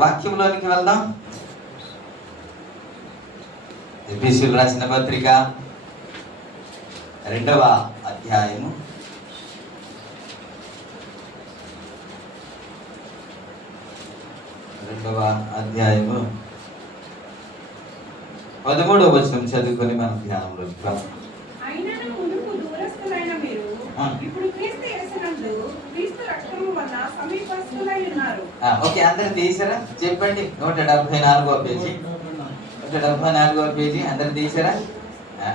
వాక్యంలోనికి వెళ్దాం. ఎఫెసీయులకు రాసిన పత్రిక 2వ అధ్యాయము 13వ వచనం చదువుకొని మనం ధ్యానంలోకి వెళ్దాం. ఓకే, అందరు తీసారా? చెప్పండి. 174వ పేజీ, 174వ పేజీ అందరు తీసారా?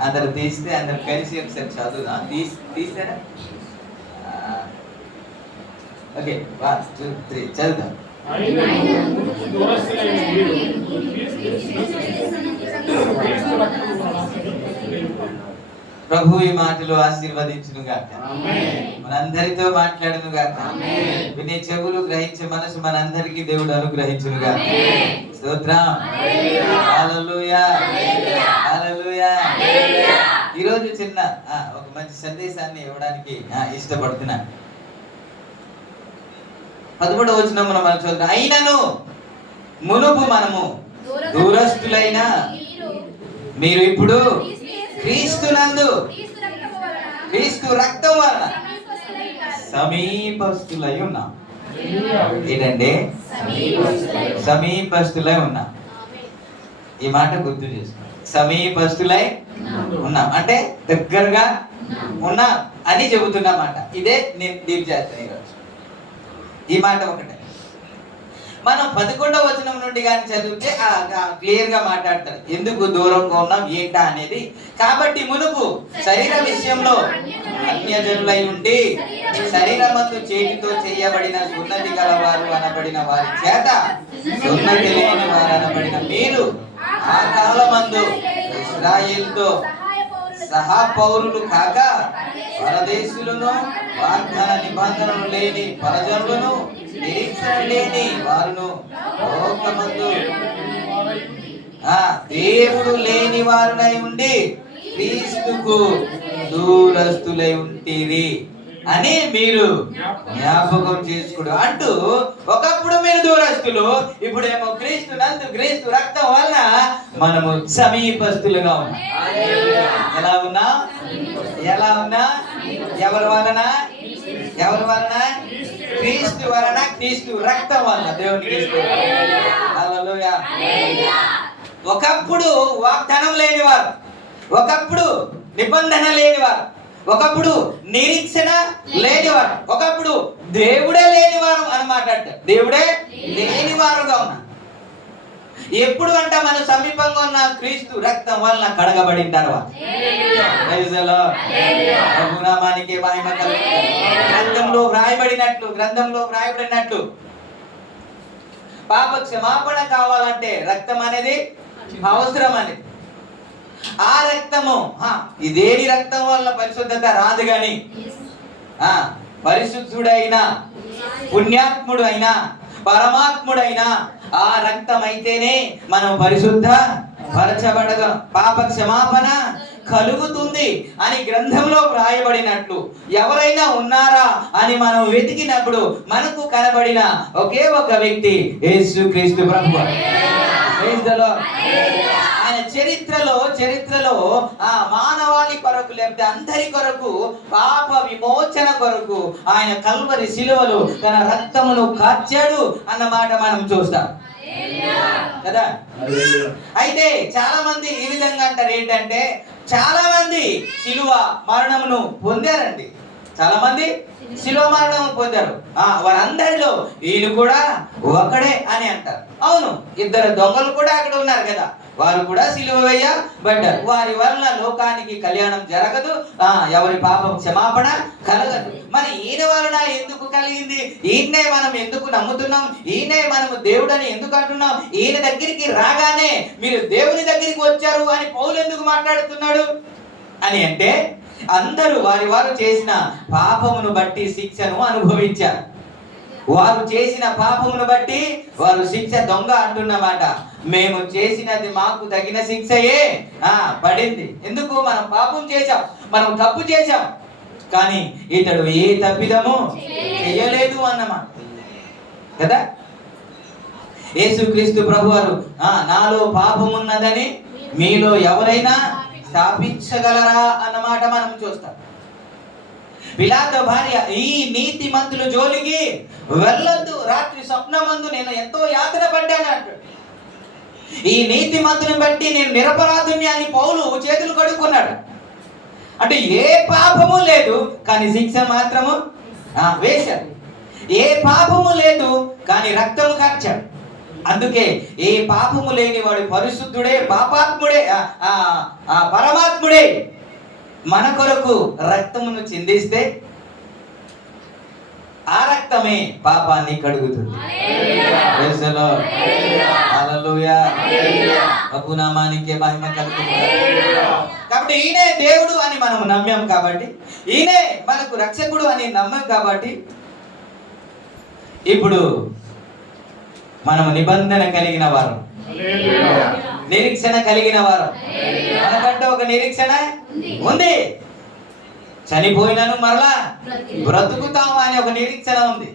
అందరు తీస్తే అందరు కలిసి ఒకసారి చదువుదాం. తీసారా? ఓకే, 1 2 3 చదువుదాం. ప్రభు ఈ మాటలు ఆశీర్వదించును గాక. మనందరితో మాట్లాడును గాక. వినే చెవులు, గ్రహించే మనసు మనందరికీ దేవుడు అనుగ్రహించును గాక. స్తోత్రం. హల్లెలూయా, హల్లెలూయా. ఈరోజు చిన్న ఒక మంచి సందేశాన్ని ఇవ్వడానికి ఇష్టపడుతున్నా. 13వ వచనంలో మనం చదువుతాం. అయినను మునుపు మనము దూరస్తులైన మీరు ఇప్పుడు క్రీస్తునందు, క్రీస్తు రక్తం వలన సమీపస్తులై ఉన్నాం. ఏంటంటే సమీపస్తులై ఉన్నాం. ఈ మాట గుర్తు చేసుకోండి. సమీపస్తులై ఉన్నాం అంటే దగ్గరగా ఉన్నాం అని చెబుతున్నమాట. ఇదే నేను డీప్ చేస్తాను ఈరోజు. ఈ మాట ఒకటే. మనం 11వ వచనం నుండి కానీ చదివితే క్లియర్ గా మాట్లాడతారు ఎందుకు దూరంగా ఉన్నాం ఏంటా అనేది. కాబట్టి మునుపు శరీర విషయంలో అన్యజనులై ఉండి శరీరమందు చేతితో చేయబడిన సున్నతి గలవారు అనబడిన వారి చేత సున్నతి లేని వారు అనబడిన మీరు ఆ కాలమందు ఇశ్రాయేలుతో సహా పౌరులు కాక పరదేశులను, వాగ్దాన నిబంధనలు లేని పరజనులను, నిరీక్షణ లేని వారును, లోకమందు దేవుడు లేని వారునై ఉండి క్రీస్తుకు దూరస్తులై ఉంటిరి అని మీరు జ్ఞాపకం చేసుకోడు అంటూ, ఒకప్పుడు మీరు దూరస్తులు, ఇప్పుడేమో క్రీస్తు నందు, క్రీస్తు రక్తం వలన మనము సమీపస్తులుగా ఉన్నాం. ఎలా ఉన్నా? ఎలా ఉన్నా? ఎవరి వలన? ఎవరి వలన? క్రీస్తు వలన, క్రీస్తు రక్తం వలన. దేవునికి హల్లెలూయా. ఒకప్పుడు వాగ్దానం లేనివారు, ఒకప్పుడు నిబంధన లేనివారు, ఒకప్పుడు నిరీక్షణ లేనివారు, ఒకప్పుడు దేవుడే లేనివారు అని మాట్లాడతారు. దేవుడే లేనివారుగా ఉన్నారు. ఎప్పుడు అంట మనం సమీపంగా ఉన్న క్రీస్తు రక్తం వలన కడగబడిన తర్వాత. ప్రభునామానికి మహిమ కలుగును. గ్రంథంలో వ్రాయబడినట్లు పాప క్షమాపణ కావాలంటే రక్తం అనేది అవసరం అనేది. ఆ రక్తము ఇదేని రక్తం వల్ల పరిశుద్ధత రాదు గాని పరిశుద్ధుడైన, పుణ్యాత్ముడు అయినా, పరమాత్ముడైన ఆ రక్తం అయితేనే మనం పరిశుద్ధ పరచబడగం, పాప క్షమాపణ కలుగుతుంది అని గ్రంథంలో వ్రాయబడినట్లు ఎవరైనా ఉన్నారా అని మనం వెతికినప్పుడు మనకు కనబడిన ఒకే ఒక వ్యక్తి యేసుక్రీస్తు ప్రభువు. ఆయన చరిత్రలో ఆ మానవాళి కొరకు, లేకపోతే అందరి కొరకు, పాప విమోచన కొరకు ఆయన కల్వరి శిలువలో తన రక్తమును కార్చాడు అన్నమాట మనం చూస్తాం కదా. అయితే చాలా మంది ఈ విధంగా అంటారు ఏంటంటే, చాలా మంది శిలువ మరణమును పొందారండి. చాలా మంది శిలువ మరణం పొందారు. వారందరిలో ఈయన కూడా ఒకడే అని అంటారు. అవును, 2 దొంగలు కూడా అక్కడ ఉన్నారు కదా, వారు కూడా శిలువ వేయబడ్డారు. వారి వలన లోకానికి కళ్యాణం జరగదు, ఎవరి పాపం క్షమాపణ కలగదు. మరి ఈయన వలన ఎందుకు కలిగింది? ఈయన్నే మనం ఎందుకు నమ్ముతున్నాం? ఈయనే మనము దేవుడని ఎందుకు అంటున్నాం? ఈయన దగ్గరికి రాగానే మీరు దేవుని దగ్గరికి వచ్చారు అని పౌలు ఎందుకు మాట్లాడుతున్నాడు అని అంటే, అందరూ వారు చేసిన పాపమును బట్టి శిక్షను అనుభవించారు. వారు చేసిన పాపమును బట్టి వారు శిక్ష దొంగ అంటున్నమాట. మేము చేసినది మాకు తగిన శిక్షయే పడింది. ఎందుకు? మనం పాపం చేశాం, మనం తప్పు చేశాం, కానీ ఇతడు ఏ తప్పిదము చేయలేదు అన్నమాట కదా. యేసుక్రీస్తు ప్రభువారు నాలో పాపం ఉన్నదని మీలో ఎవరైనా స్థాపించగలరా అన్నమాట మనం చూస్తాం. పిలాతు భార్య, ఈ నీతిమంతుల జోలికి వెళ్ళొద్దు, రాత్రి స్వప్నమందు నేను ఎంతో యాతన పడ్డాను అంటాడు. ఈ నీతిమంతుని బట్టి నేను నిరపరాధుని అని పౌలు చేతులు కడుక్కున్నాడు. అంటే ఏ పాపము లేదు కానీ శిక్ష మాత్రము వేశాడు. ఏ పాపము లేదు కానీ రక్తము కార్చాడు. అందుకే ఏ పాపము లేని వాడు పరిశుద్ధుడే, పాపాత్ముడే, పరమాత్ముడే మన కొరకు రక్తమును చిందిస్తే ఆ రక్తమే పాపాన్ని కడుగుతుంది. ప్రభునామానికే మహిమ కలుగుతుంది. కాబట్టి ఈయనే దేవుడు అని మనం నమ్మాం కాబట్టి, ఈయనే మనకు రక్షకుడు అని నమ్మాం కాబట్టి, ఇప్పుడు మనము నిబంధన కలిగిన వారు, నిరీక్షణ కలిగిన వారు. మనకంటే ఒక నిరీక్షణ ఉంది. చనిపోయినను మరలా బ్రతుకుతాము అనే ఒక నిరీక్షణ ఉంది.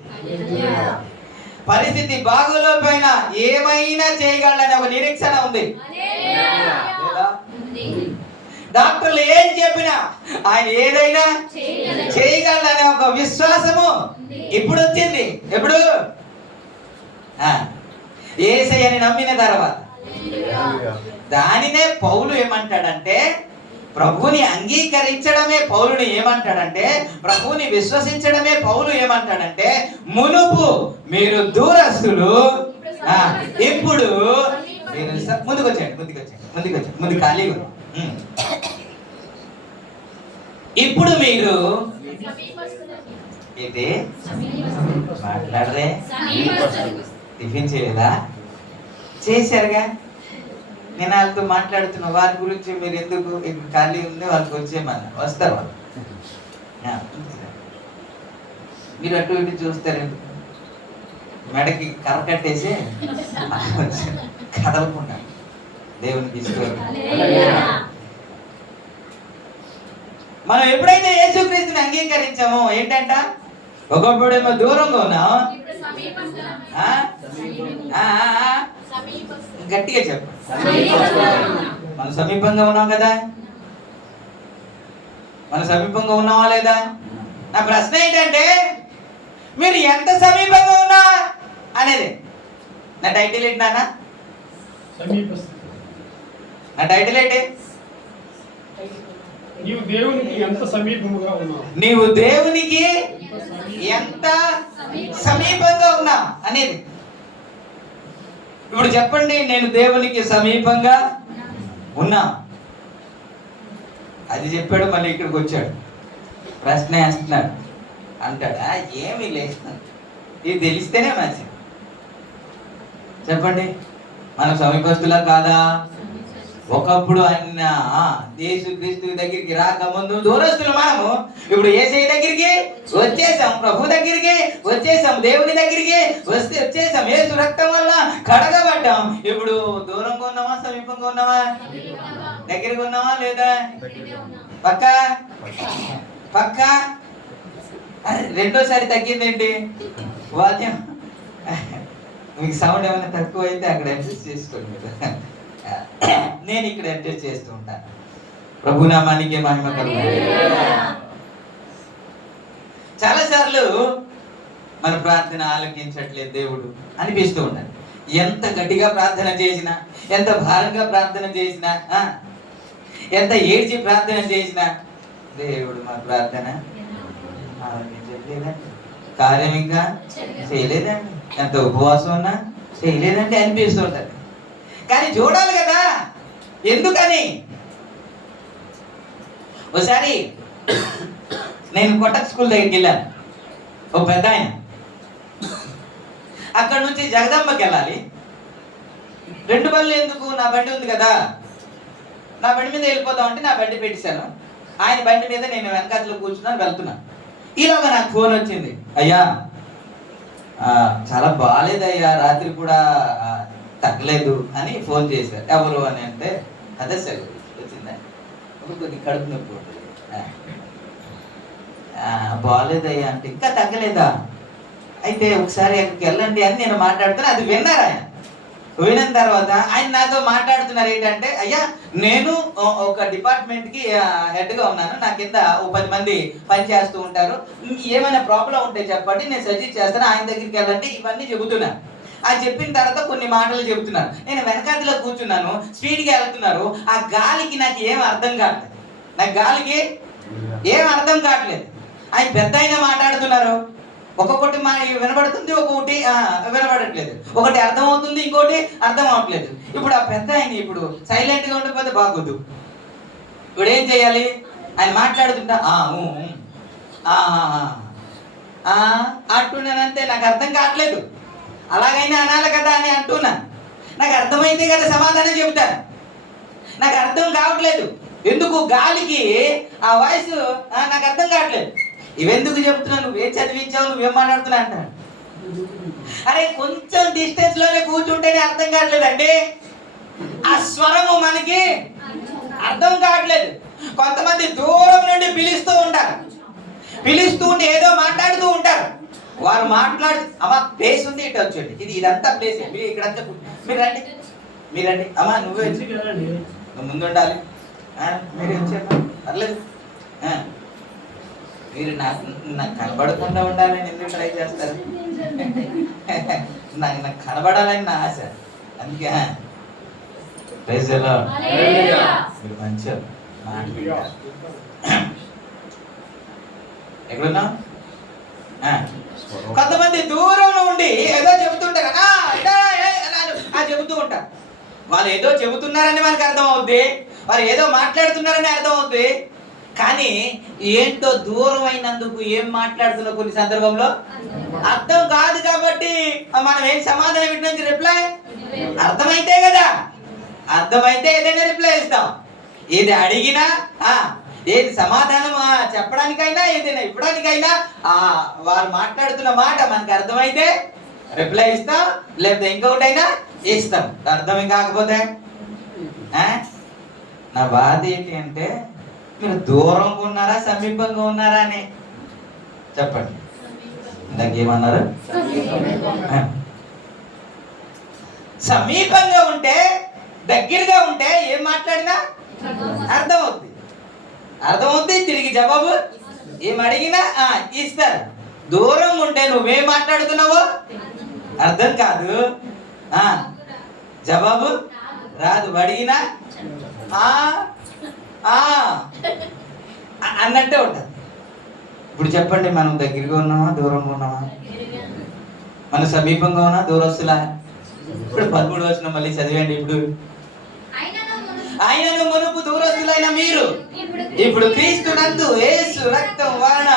పరిస్థితి బాగోలేకపోయినా ఏమైనా చేయగలనే ఒక నిరీక్షణ ఉంది. డాక్టర్లు ఏం చెప్పినా ఆయన ఏదైనా చేయగలనే ఒక విశ్వాసము ఇప్పుడు వచ్చింది. ఎప్పుడు? యేసయ్యని నమ్మిన తర్వాత. దానినే పౌలు ఏమంటాడంటే, ప్రభుని అంగీకరించడమే పౌలుని ఏమంటాడంటే, ప్రభుని విశ్వసించడమే పౌలు ఏమంటాడంటే, మునుపు మీరు దూరస్తులు, ఇప్పుడు మీరు ముందు ఖాళీగా ఇప్పుడు మీరు ఏంటి మాట్లాడరే? టిఫిన్ చేయలేదా? చేశారుగా. నేను వాళ్ళతో మాట్లాడుతున్నా, వారి గురించి మీరు ఎందుకు ఇప్పుడు ఖాళీ ఉంది, వాళ్ళకి వచ్చేయమన్నా వస్తారు వాళ్ళు. మీరు అటు ఇటు చూస్తారు ఎందుకు? మెడకి కర్ర కట్టేసి కదలకుండా దేవునికి ఇష్టం. మనం ఎప్పుడైతే యేసుక్రీస్తుని అంగీకరించామో ఏంటంట, ఒకప్పుడేమో దూరంగా ఉన్నాం, గట్టిగా చెప్పు, మనం సమీపంగా ఉన్నాం కదా. మనం సమీపంగా ఉన్నావా లేదా? నా ప్రశ్న ఏంటంటే, మీరు ఎంత సమీపంగా ఉన్నా అనేది. నా టైటిల్ ఏంటి నాన్న? నా టైటిల్ ఏంటి? నీవు దేవునికి ఎంత సమీపంగా ఉన్నావు, నీవు దేవునికి ఎంత సమీపంగా ఉన్నా అనేది. ఇప్పుడు చెప్పండి, నేను దేవునికి సమీపంగా ఉన్నా. అది చెప్పాడు, మళ్ళీ ఇక్కడికి వచ్చాడు ప్రశ్న వేస్తున్నాడు. అంటాడా? ఏమీ లేదు, ఇది తెలిస్తేనే మంచిది. చెప్పండి, మనం సమీపస్తులా కాదా? ఒకప్పుడు అన్న యేసుక్రీస్తు దగ్గరికి రాకముందు దూరస్తులు మనము. ఇప్పుడు యేసయ్య దగ్గరికి వచ్చేసాం, ప్రభు దగ్గరికి వచ్చేసాం, దేవుని దగ్గరికి వచ్చేసాం. యేసు రక్తం వల్ల కడగబడ్డాం. ఇప్పుడు దూరంగా ఉన్నామా, సమీపంగా ఉన్నామా? దగ్గరగా ఉన్నామా లేదా? పక్క పక్క. రెండోసారి తగ్గిందేంటి వాద్యం? మీకు సౌండ్ ఏమైనా తక్కువ అయితే అక్కడ అడ్జస్ట్ చేసుకోండి కదా. నేను ఇక్కడ అడ్జస్ట్ చేస్తూ ఉంటాను. ప్రభునామానికి మహిమ కలుగును. చాలాసార్లు మన ప్రార్థన ఆలకించట్లేదు దేవుడు అనిపిస్తూ ఉంటాడు. ఎంత గట్టిగా ప్రార్థన చేసినా, ఎంత భారంగా ప్రార్థన చేసినా, ఎంత ఏడ్చి ప్రార్థన చేసినా దేవుడు మా ప్రార్థన ఆలకించట్లేదండి, కార్యం ఇంకా చేయలేదండి, ఎంత ఉపవాసం ఉన్నా చేయలేదండి అనిపిస్తూ ఉంటుంది. కానీ చూడాలి కదా, ఎందుకని? ఒకసారి నేను కొట్టక్ స్కూల్ దగ్గరికి వెళ్ళాను. ఓ పెద్ద ఆయన అక్కడ నుంచి జగదంబకి వెళ్ళాలి. 2 బండ్లు ఎందుకు, నా బండి ఉంది కదా, నా బండి మీద వెళ్ళిపోతామంటే నా బండి పెట్టేశాను. ఆయన బండి మీద నేను వెనకాతలో కూర్చున్నాను, వెళ్తున్నాను. ఈలోగా నాకు ఫోన్ వచ్చింది, అయ్యా చాలా బాగాలేదయ్యా, రాత్రి కూడా తగ్గలేదు అని ఫోన్ చేశారు. ఎవరు అని అంటే, అదే సార్ వచ్చిందా, కొద్ది కడుపు నొప్పి ఉంటుంది, బాగాలేదయ్యా అంటే, ఇంకా తగ్గలేదా, అయితే ఒకసారి అక్కడికి వెళ్ళండి అని నేను మాట్లాడుతున్నా. అది విన్నారు ఆయన. విన్న తర్వాత ఆయన నాతో మాట్లాడుతున్నారు ఏంటంటే, అయ్యా నేను ఒక డిపార్ట్మెంట్ కి హెడ్ గా ఉన్నాను, నా కింద ఓ 10 మంది పని చేస్తూ ఉంటారు, ఏమైనా ప్రాబ్లం ఉంటే చెప్పండి, నేను సజెస్ట్ చేస్తాను, ఆయన దగ్గరికి వెళ్ళండి, ఇవన్నీ చెబుతున్నాను. ఆయన చెప్పిన తర్వాత కొన్ని మాటలు చెబుతున్నారు. నేను వెనకాతలో కూర్చున్నాను, స్పీడ్గా వెళ్తున్నారు. ఆ గాలికి నాకు ఏం అర్థం కావట్లేదు, నాకు గాలికి ఏం అర్థం కావట్లేదు. ఆయన పెద్ద అయినా మాట్లాడుతున్నారు, ఒక్కొక్కటి వినబడుతుంది, ఒక్కొక్కటి వినబడట్లేదు, ఒకటి అర్థమవుతుంది, ఇంకోటి అర్థం అవ్వట్లేదు. ఇప్పుడు ఆ పెద్ద ఆయన ఇప్పుడు సైలెంట్గా ఉండకపోతే బాగోదు. ఇప్పుడు ఏం చేయాలి? ఆయన మాట్లాడుతుంటా అంటున్నానంతే, నాకు అర్థం కావట్లేదు. అలాగైనా అనాలి కదా అని అంటున్నాను. నాకు అర్థమైతే కదా సమాధానం చెబుతాను, నాకు అర్థం కావట్లేదు. ఎందుకు? గాలికి ఆ వాయిస్ నాకు అర్థం కావట్లేదు. ఇవెందుకు చెబుతున్నావు? నువ్వేం చదివించావు, నువ్వేం మాట్లాడుతున్నా అంటాను. అరే కొంచెం డిస్టెన్స్ లోనే కూర్చుంటేనే అర్థం కావట్లేదండి. ఆ స్వరము మనకి అర్థం కావట్లేదు. కొంతమంది దూరం నుండి పిలుస్తూ ఉంటారు, పిలుస్తూ ఉండి ఏదో మాట్లాడుతూ ఉంటారు. వారు అమ్మా ప్లేస్ ఉంది, ఇటు వచ్చేది, ఇదంతా ప్లేస్, మీరు ఇక్కడంతా మీరు రండి, మీరు రండి, అమ్మా నువ్వే నువ్వు ముందు ఉండాలి, మీరు వచ్చేమ్మా పర్లేదు, మీరు నాకు కనబడకుండా ఉండాలని ఎందుకు ట్రై చేస్తారు? నాకు కనబడాలని నా ఆశ, అందుకే మీరు మంచిగా ఎక్కడున్నా? కొంతమంది దూరంలో ఉండి ఏదో చెబుతుంటారు, చెబుతూ ఉంటారు. వాళ్ళు ఏదో చెబుతున్నారని మనకు అర్థం అవుద్ది, వాళ్ళు ఏదో మాట్లాడుతున్నారని అర్థం అవుద్ది. కానీ ఏంటో దూరం అయినందుకు ఏం మాట్లాడుతున్నా కొన్ని సందర్భంలో అర్థం కాదు. కాబట్టి మనం ఏం సమాధానం ఇటు నుంచి రిప్లై అర్థమైతే కదా, అర్థమైతే ఏదైనా రిప్లై ఇస్తాం. ఏది అడిగినా ఏది సమాధానం చెప్పడానికైనా ఏదైనా ఇవ్వడానికైనా వారు మాట్లాడుతున్న మాట మనకు అర్థమైతే రిప్లై ఇస్తాం, లేకపోతే ఇంకొకటైనా ఇస్తాం. అర్థమే కాకపోతే నా బాధ ఏంటి అంటే, మీరు దూరంగా ఉన్నారా సమీపంగా ఉన్నారా అని చెప్పండి. ఇందాక ఏమన్నారు? సమీపంగా ఉంటే, దగ్గరగా ఉంటే ఏం మాట్లాడినా అర్థమవుద్ది, అర్థమవుద్ది, తిరిగి జవాబు ఏం అడిగినా ఇస్తారు. దూరం ఉంటే నువ్వేం మాట్లాడుతున్నావో అర్థం కాదు, జవాబు రాదు, అడిగినా అన్నట్టే ఉంటుంది. ఇప్పుడు చెప్పండి, మనం దగ్గరగా ఉన్నామా దూరంగా ఉన్నామా? మనం సమీపంగా ఉన్నా దూరస్తులా? ఇప్పుడు 13 వచనం మళ్ళీ చదివండి. ఇప్పుడు ఆయనను మునుపు దూరస్తులైన మీరు ఇప్పుడు క్రీస్తునందు యేసు రక్తం వలన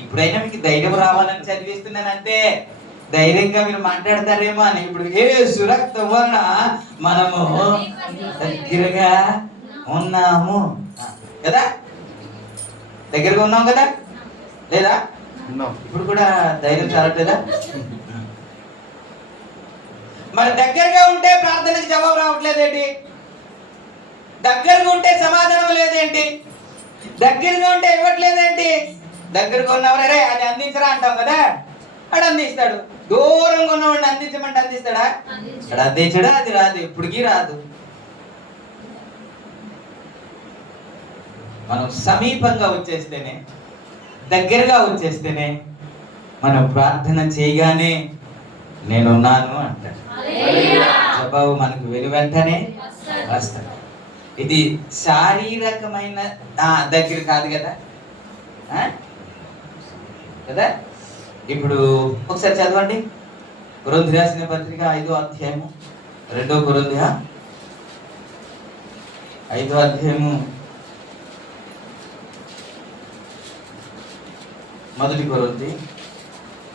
ఇప్పుడైనా మీకు ధైర్యం రావాలని చదివిస్తున్నాను అంతే, ధైర్యంగా మీరు మాట్లాడతారేమో అని. ఇప్పుడు యేసు రక్తం వలన మనము దగ్గరగా ఉన్నాము కదా, దగ్గరగా ఉన్నాం కదా, లేదా? ఇప్పుడు కూడా ధైర్యం చాలట్లేదా? మరి దగ్గరగా ఉంటే ప్రార్థనకి జవాబు రావట్లేదేంటి? దగ్గరగా ఉంటే సమాధానం లేదేంటి? దగ్గరగా ఉంటే ఇవ్వట్లేదేంటి? దగ్గరగా ఉన్నవారే అది అందించరా అంటాం కదా, అడు అందిస్తాడు. దూరంగా ఉన్నవాడిని అందించమంటే అందిస్తాడా? అడు అందించడా? అది రాదు, ఎప్పటికీ రాదు. మనం సమీపంగా వచ్చేస్తేనే, దగ్గరగా వచ్చేస్తేనే, మనం ప్రార్థన చేయగానే నేనున్నాను అంటాడు. జవాబు మనకు వెంటనే వస్తాడు. ఇది శారీరకమైన దగ్గర కాదు కదా, కదా? ఇప్పుడు ఒకసారి చదవండి, కొరింథీ రాసిన పత్రిక 5వ అధ్యాయము, 2వ కొరింథీ 5వ అధ్యాయము 1 కొరింథీ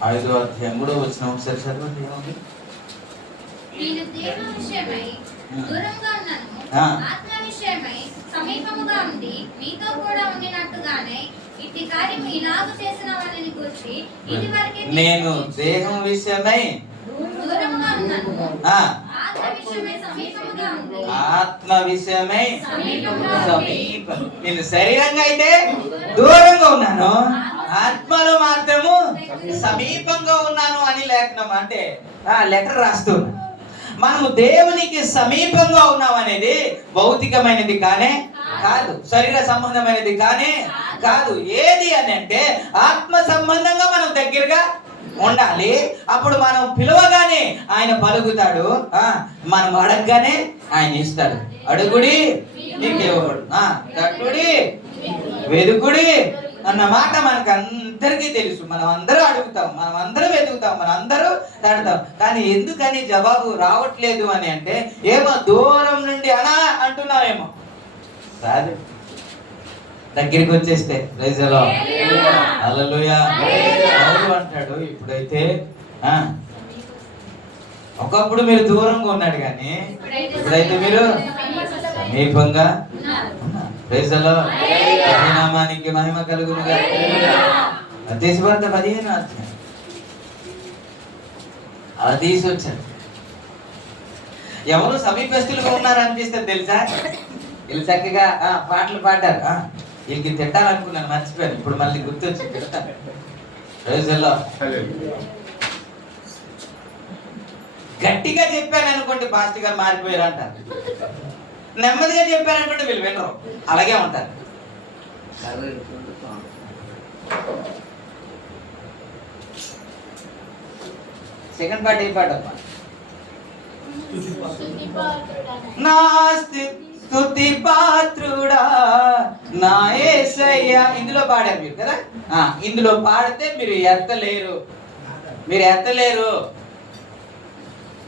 5వ అధ్యాయం 3వ వచనం ఒకసారి చదవండి. ఏముంది? నేను దేహ విషయమై దూరంగా ఉన్నాను, ఆత్మ విషయమై సమీపముగా ఉండి మీతో కూడా ఉండినట్టుగానే ఇట్టి కార్యము ఇలాగ చేసిన వారిని గురించి ఇదివరకే నేను దేహం విషయమై దూరంగా ఉన్నాను, ఆత్మ విషయమై సమీపముగా ఉంది. ఆత్మ విషయమై సమీపం. నేను శరీరంగా అయితే దూరంగా ఉన్నాను, ఆత్మలో మాత్రము సమీపంగా ఉన్నాను అని లేఖనం అంటే లెటర్ రాస్తున్నా. మనము దేవునికి సమీపంగా ఉన్నాం అనేది భౌతికమైనది కానే కాదు, శరీర సంబంధమైనది కానే కాదు. ఏది అని అంటే ఆత్మ సంబంధంగా మనం దగ్గరగా ఉండాలి. అప్పుడు మనం పిలవగానే ఆయన పలుకుతాడు, మనం అడగగానే ఆయన ఇస్తాడు. అడుగుడి నీకు ఇవ్వబడు, తట్టుడి వెదుకుడి అన్న మాట మనకు అందరికీ తెలుసు. మనం అందరూ అడుగుతాం, మనం అందరూ వెతుకుతాం, మనం అందరూ తడతాం. కానీ ఎందుకని జవాబు రావట్లేదు అని అంటే ఏమో దూరం నుండి అనా అంటున్నావేమో, రాదు. దగ్గరికి వచ్చేస్తే హల్లెలూయా అంటాడు. ఇప్పుడైతే ఒకప్పుడు మీరు దూరంగా ఉన్నాడు కానీ ఇప్పుడైతే మీరు సమీపంగా నామానికి మహిమ కలుగునుగా. మత్తయి 15 అలా తీసుకొచ్చాడు. ఎవరు సమీపస్తులుగా ఉన్నారు అనిపిస్తుంది తెలుసా? వీళ్ళు చక్కగా పాటలు పాడారు. వీళ్ళకి తిట్టాలనుకున్నాను, మర్చిపోయాను. ఇప్పుడు మళ్ళీ గుర్తొచ్చి తిడతాను. గట్టిగా చెప్పాను అనుకోండి పాస్టర్ గారు మారిపోయారు అంటారు, నెమ్మదిగా చెప్పారనుకోండి వీళ్ళు వినరు, అలాగే ఉంటారు. సెకండ్ పార్ట్ ఏ పాట అమ్మా? నా స్తుతి పాత్రుడా నా యేసయ్యా. ఇందులో పాడారు మీరు కదా, ఇందులో పాడితే మీరు ఎత్తలేరు,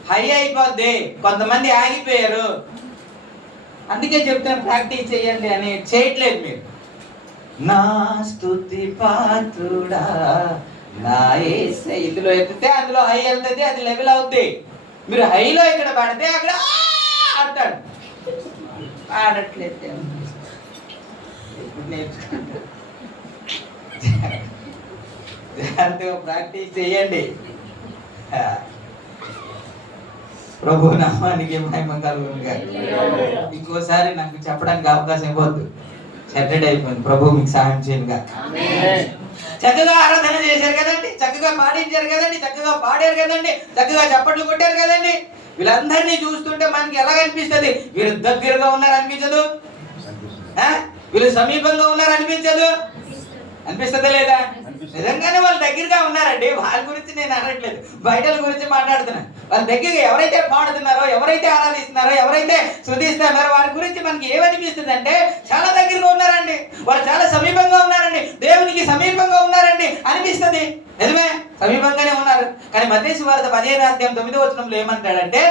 హై అయిపోద్ది. కొంతమంది ఆగిపోయారు, అందుకే చెప్తాను ప్రాక్టీస్ చేయండి అని. చేయట్లేదు మీరు. నా స్తుతి పాత్రుడా నా యేసయ్యా. ఇందులో ఎత్తితే అందులో హై వెళ్తుంది, అది లెవెల్ అవుద్ది. మీరు హైలో ఇక్కడ పాడితే అక్కడ అంటాడు. పాడట్లేదు, ఇప్పుడు నేర్చుకుంటా. జాగ్రత్తగా ప్రాక్టీస్ చేయండి. ప్రభు నామానికి మహిమ కలుగునుగా. ఇంకోసారి నాకు చెప్పడానికి అవకాశం ఇవ్వద్దు, సెటర్డే అయిపోయింది. ప్రభు మీకు సహాయం చేయనుగా. చక్కగా ఆరాధన చేశారు కదండి, చక్కగా పాడించారు కదండి, చక్కగా పాడారు కదండి, చక్కగా చప్పట్లు కొట్టారు కదండి. వీళ్ళందరినీ చూస్తుంటే మనకి ఎలా అనిపిస్తుంది? వీళ్ళు దగ్గరగా ఉన్నారు అనిపించదు, వీళ్ళు సమీపంగా ఉన్నారు అనిపించదు, అనిపిస్తుందా లేదా? నిజంగానే వాళ్ళు దగ్గరగా ఉన్నారండి. వాళ్ళ గురించి నేను అనట్లేదు, బయటల గురించి మాట్లాడుతున్నాను. వాళ్ళ దగ్గరగా ఎవరైతే పాడుతున్నారో, ఎవరైతే ఆరాధిస్తున్నారో, ఎవరైతే స్తుతిస్తున్నారో వారి గురించి మనకి ఏమనిపిస్తుంది అంటే చాలా దగ్గరగా ఉన్నారండి, వాళ్ళు చాలా సమీపంగా ఉన్నారండి, దేవునికి సమీపంగా ఉన్నారండి అనిపిస్తుంది. నిజమే, సమీపంగానే ఉన్నారు. కానీ మత్తయి సువార్త 15:9 ఏమంటాడంటే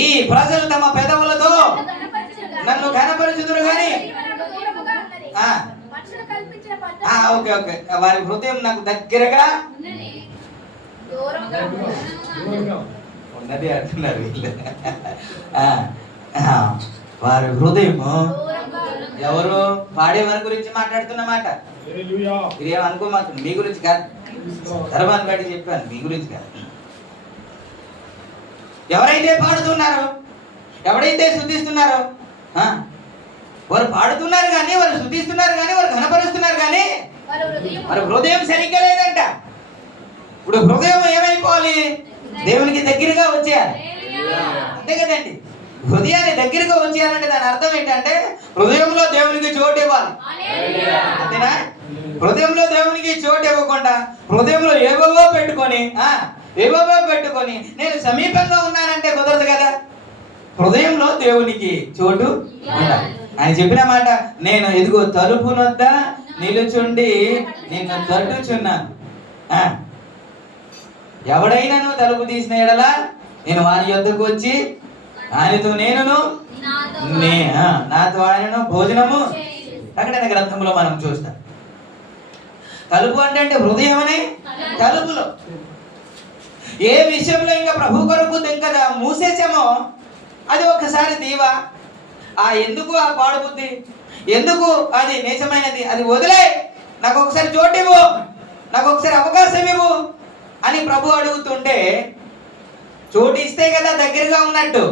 ఈ ప్రజలు తమ పెదవులతో నన్ను ఘనపరచుదురు గాని ఓకే ఓకే వారి హృదయం నాకు దగ్గరగా ఉన్నది అంటున్నారు వీళ్ళు. వారి హృదయము ఎవరు? పాడేవారి గురించి మాట్లాడుతున్నమాట. మీరేం అనుకోమాకు, మీ గురించి కాదు, ధర్మాన్ని బట్టి చెప్పాను, మీ గురించి కాదు. ఎవరైతే పాడుతున్నారో, ఎవరైతే స్తుతిస్తున్నారో, వారు పాడుతున్నారు కానీ, వారు స్తుతిస్తున్నారు కానీ, వారు ఘనపరుస్తున్నారు కానీ వారి హృదయం సరిగ్గా లేదంట. ఇప్పుడు హృదయం ఏమైపోవాలి? దేవునికి దగ్గరగా వచ్చేయాలి, అంతే కదండి. హృదయాన్ని దగ్గరగా వచ్చేయాలంటే దాని అర్థం ఏంటంటే హృదయంలో దేవునికి చోటు ఇవ్వాలి, అంతేనా? హృదయంలో దేవునికి చోటు ఇవ్వకుండా హృదయంలో ఏవేవో పెట్టుకొని నేను సమీపంగా ఉన్నానంటే కుదరదు కదా. హృదయంలో దేవునికి చోటు ఉండాలి. ఆయన చెప్పిన మాట, నేను ఎదుగో తలుపు నొద్ద నిలుచుండి నేను తట్టుచున్నాను. ఎవడైనాను తలుపు తీసిన ఎడలా నేను వారి యొద్దకు వచ్చి ఆయనతో నేనును నాతో ఆయనను భోజనము. ప్రకటన గ్రంథంలో మనం చూస్తాం. తలుపు అంటే హృదయం అనే తలుపులో ఏ విషయంలో ఇంకా ప్రభు కొరకు ఇంకా మూసేసామో అది ఒక్కసారి దీవా. ఎందుకు ఆ పాడుబుద్ధి, ఎందుకు అది నీచమైనది, అది వదిలే, నాకు ఒకసారి చోటు ఇవ్వు, నాకు ఒకసారి అవకాశం ఇవ్వు అని ప్రభు అడుగుతుంటే చోటు ఇస్తే కదా దగ్గరగా ఉన్నట్టు.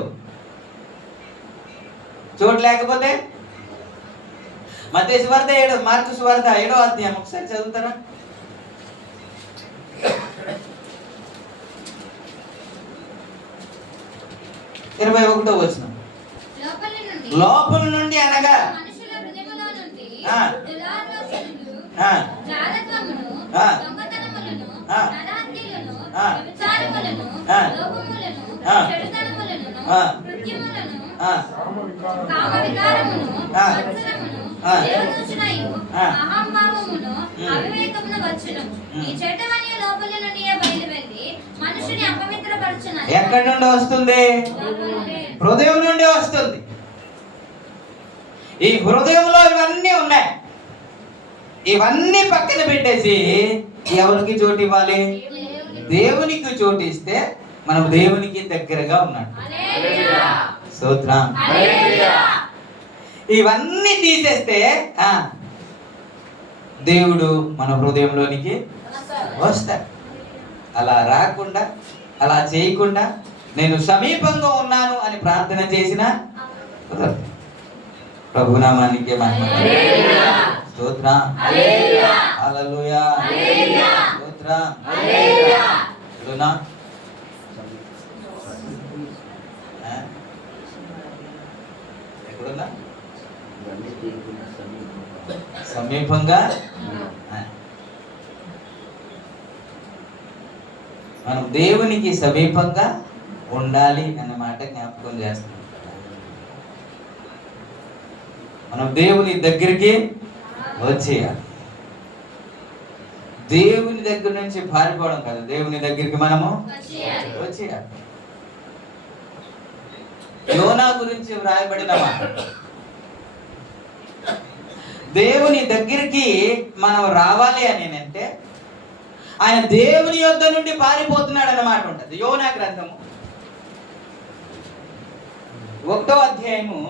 చోటు లేకపోతే మత్తయి సువార్త 7, మార్కు సువార్త 7వ అధ్యాయం ఒకసారి చదువుతారా? 21వ వచనం. లోపల నుండి అనగా మనుషుల హృదయములో నుండి ఆ. దురాలోచనలు, ఆ, జారత్వమును, ఆ. దొంగతనములను, ఆ. నరహత్యలను, ఆ. వ్యభిచారములను, ఆ. లోభములను, ఆ. చెడుతనములను, ఆ. కృత్యములను, ఆ, కామవికారమును, ఆ. మత్సరమును, ఆ. దేవదూషణయు, ఆ. అహంభావమును, అవివేకమును వచ్చును. ఈ చెడ్డవన్నీ లోపలి నుండి బయలువెళ్ళి మనుషుని అపవిత్రపరచును. ఎక్కడి నుండి వస్తుంది? హృదయం నుండి వస్తుంది. ఈ హృదయంలో ఇవన్నీ ఉన్నాయి. ఇవన్నీ పక్కన పెట్టేసి ఎవరికి చోటు ఇవ్వాలి? దేవునికి చోటు ఇస్తే మనం దేవునికి దగ్గరగా ఉన్నాడు. స్తోత్రం. ఇవన్నీ తీసేస్తే దేవుడు మన హృదయంలోనికి వస్తాడు. అలా రాకుండా, అలా చేయకుండా నేను సమీపంగా ఉన్నాను అని ప్రార్థన చేసిన ప్రభునామానికి మహిమ. స్తోత్రం. హల్లెలూయా. స్తోత్రం. ఎక్కడున్నా? ఎక్కడున్నా? సమీపంగా మనం దేవునికి సమీపంగా ఉండాలి అనే మాట జ్ఞాపకం చేస్తున్నాం. మనం దేవుని దగ్గరికి వచ్చేయాలి. దేవుని దగ్గర నుంచి పారిపోవడం కాదు, దేవుని దగ్గరికి మనము వచ్చేయాలి. యోనా గురించి వ్రాయబడిన మాట, దేవుని దగ్గరికి మనం రావాలి అని అంటే ఆయన దేవుని యొద్ద నుండి పారిపోతున్నాడు అన్నమాట ఉంటుంది. యోనా గ్రంథము 1వ అధ్యాయము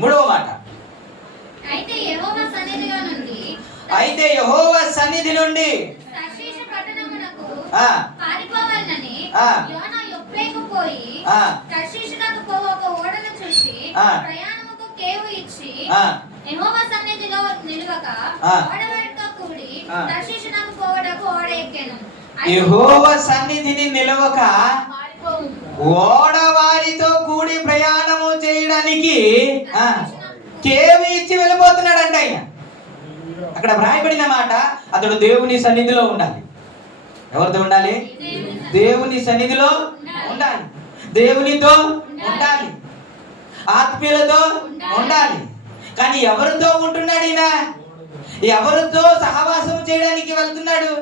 3వ మాట. అయితే యెహోవా సన్నిధి నుండి తర్షీషు పట్టణమునకు ఆ. పారిపోవాలని ఆ. యోనా యొప్పేకు పోయి ఆ. తర్షీషునకు పోవు ఒక ఓడను చూసి ఆ. ప్రయాణముకు కేవు ఇచ్చి ఆ. యెహోవా సన్నిధిలో నిలువక ఆ. ఓడవారితో కూడి ఆ. తర్షీషునకు పోవుటకు ఓడ ఎక్కెను. యెహోవా సన్నిధిని నిలవక ఓడవారితో కూడి ప్రయాణము చేయడానికి కేవి ఇచ్చి వెళ్ళిపోతున్నాడంట ఆయన. అక్కడ వ్రాయబడిన మాట, అతడు దేవుని సన్నిధిలో ఉండాలి. ఎవరితో ఉండాలి? దేవుని సన్నిధిలో ఉండాలి. దేవునితో ఉండాలి. ఆత్మీయులతో ఉండాలి. కానీ ఎవరితో ఉంటున్నాడు ఈయన? ఎవరితో సహవాసం చేయడానికి వెళ్తున్నాడు?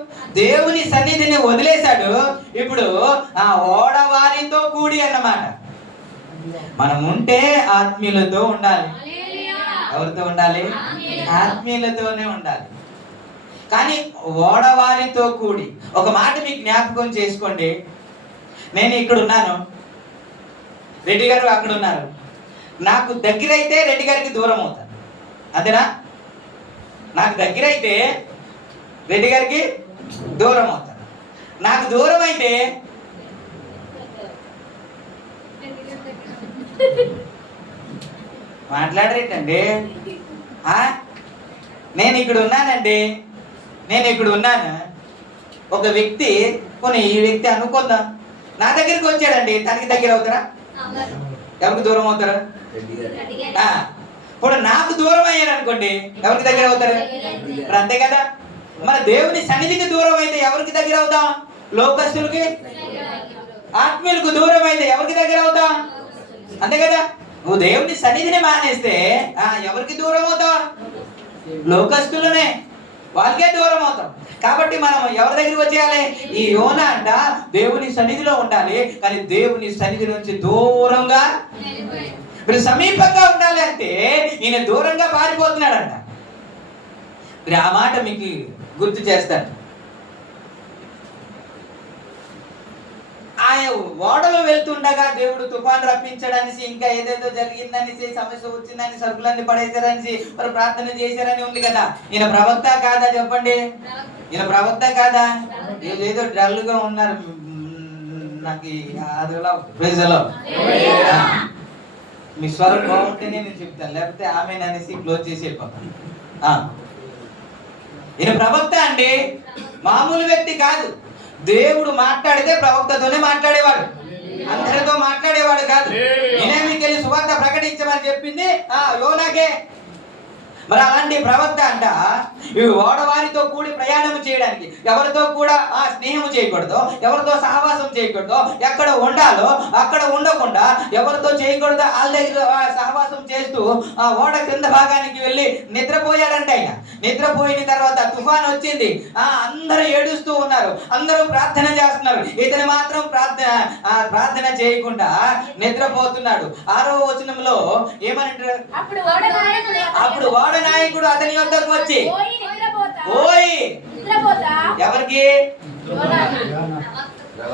దేవుని సన్నిధిని వదిలేశాడు. ఇప్పుడు ఆ ఓడవారితో కూడి అన్నమాట. మనం ఉంటే ఆత్మీయులతో ఉండాలి. ఎవరితో ఉండాలి? ఆత్మీయులతోనే ఉండాలి. కానీ ఓడవారితో కూడి. ఒక మాట మీకు జ్ఞాపకం చేసుకోండి. నేను ఇక్కడ ఉన్నాను, రెడ్డి గారు అక్కడ ఉన్నారు. నాకు దగ్గర అయితే రెడ్డి గారికి దూరం అవుతాను, అంతేనా? నాకు దగ్గర అయితే రెడ్డి గారికి దూరం అవుతాను. నాకు దూరం అయితే మాట్లాడరేటండి. నేను ఇక్కడ ఉన్నానండి, నేను ఇక్కడ ఉన్నాను. ఒక వ్యక్తి, కొన్ని ఈ వ్యక్తి అనుకుందాం నా దగ్గరికి వచ్చాడండి, తనకి దగ్గర అవుతారా? ఎవరికి దూరం అవుతారా? ఇప్పుడు నాకు దూరం అయ్యారు అనుకోండి, ఎవరికి దగ్గర అవుతారు? ఇప్పుడు అంతే కదా. మరి దేవుని సన్నిధికి దూరం అయితే ఎవరికి దగ్గర అవుతాం? లోకస్తులకి, ఆత్మీయులకు దూరం అయితే ఎవరికి దగ్గర అవుతాం? అంతే కదా. నువ్వు దేవుని సన్నిధిని మానేస్తే ఎవరికి దూరం అవుతావు? లోకస్తులనే, వాళ్ళకే దూరం అవుతాం. కాబట్టి మనం ఎవరి దగ్గరికి వచ్చేయాలి? ఈ యోనా అంట దేవుని సన్నిధిలో ఉండాలి, కానీ దేవుని సన్నిధి నుంచి దూరంగా, మీరు సమీపంగా ఉండాలి అంటే ఈయన దూరంగా పారిపోతున్నాడంట. మీరు ఆ మాట మీకు గుర్తు చేస్తాను. ఆయన ఓడలో వెళ్తుండగా దేవుడు తుఫాను రప్పించడానికి, ఇంకా ఏదేదో జరిగిందనేసి, సమస్య వచ్చిందని, సరుకులన్నీ పడేశారని మరి ప్రార్థన చేశారని ఉంది కదా. ఈయన ప్రవక్త కాదా? చెప్పండి, ఈయన ప్రవక్త కాదా? ఏదో డల్గా ఉన్నారు. నాకు అదిలో ప్రైజ్లో మీ స్వరం బాగుంటేనే నేను చెప్తాను, లేకపోతే ఆమె అనేసి క్లోజ్ చేసి వెళ్ళిపోతాను. ఈయన ప్రవక్త అండి, మామూలు వ్యక్తి కాదు. దేవుడు మాట్లాడితే ప్రవక్తతోనే మాట్లాడేవాడు, అందరితో మాట్లాడేవాడు కాదు. నేనే మీకు వెళ్ళి సువార్త ప్రకటించమని చెప్పింది యోనాకే. మరి అలాంటి ప్రవక్త అంట ఓడవారితో కూడి ప్రయాణం చేయడానికి, ఎవరితో కూడా స్నేహం చేయకూడదు, ఎవరితో సహవాసం చేయకూడదు, ఎక్కడ ఉండాలో అక్కడ ఉండకుండా ఎవరితో చేయకూడదు వాళ్ళ దగ్గర సహవాసం చేస్తూ ఓడ క్రింద భాగానికి వెళ్ళి నిద్రపోయాడంట. ఆయన నిద్రపోయిన తర్వాత తుఫాన్ వచ్చింది, అందరూ ఏడుస్తూ ఉన్నారు, అందరూ ప్రార్థన చేస్తున్నారు. ఇతను మాత్రం ప్రార్థన చేయకుండా నిద్రపోతున్నాడు. 6వ వచనంలో ఏమంటారు, అప్పుడు ఓడ నాయకుడు అతని వద్దకు వచ్చి ఓయ్ ఎవరికి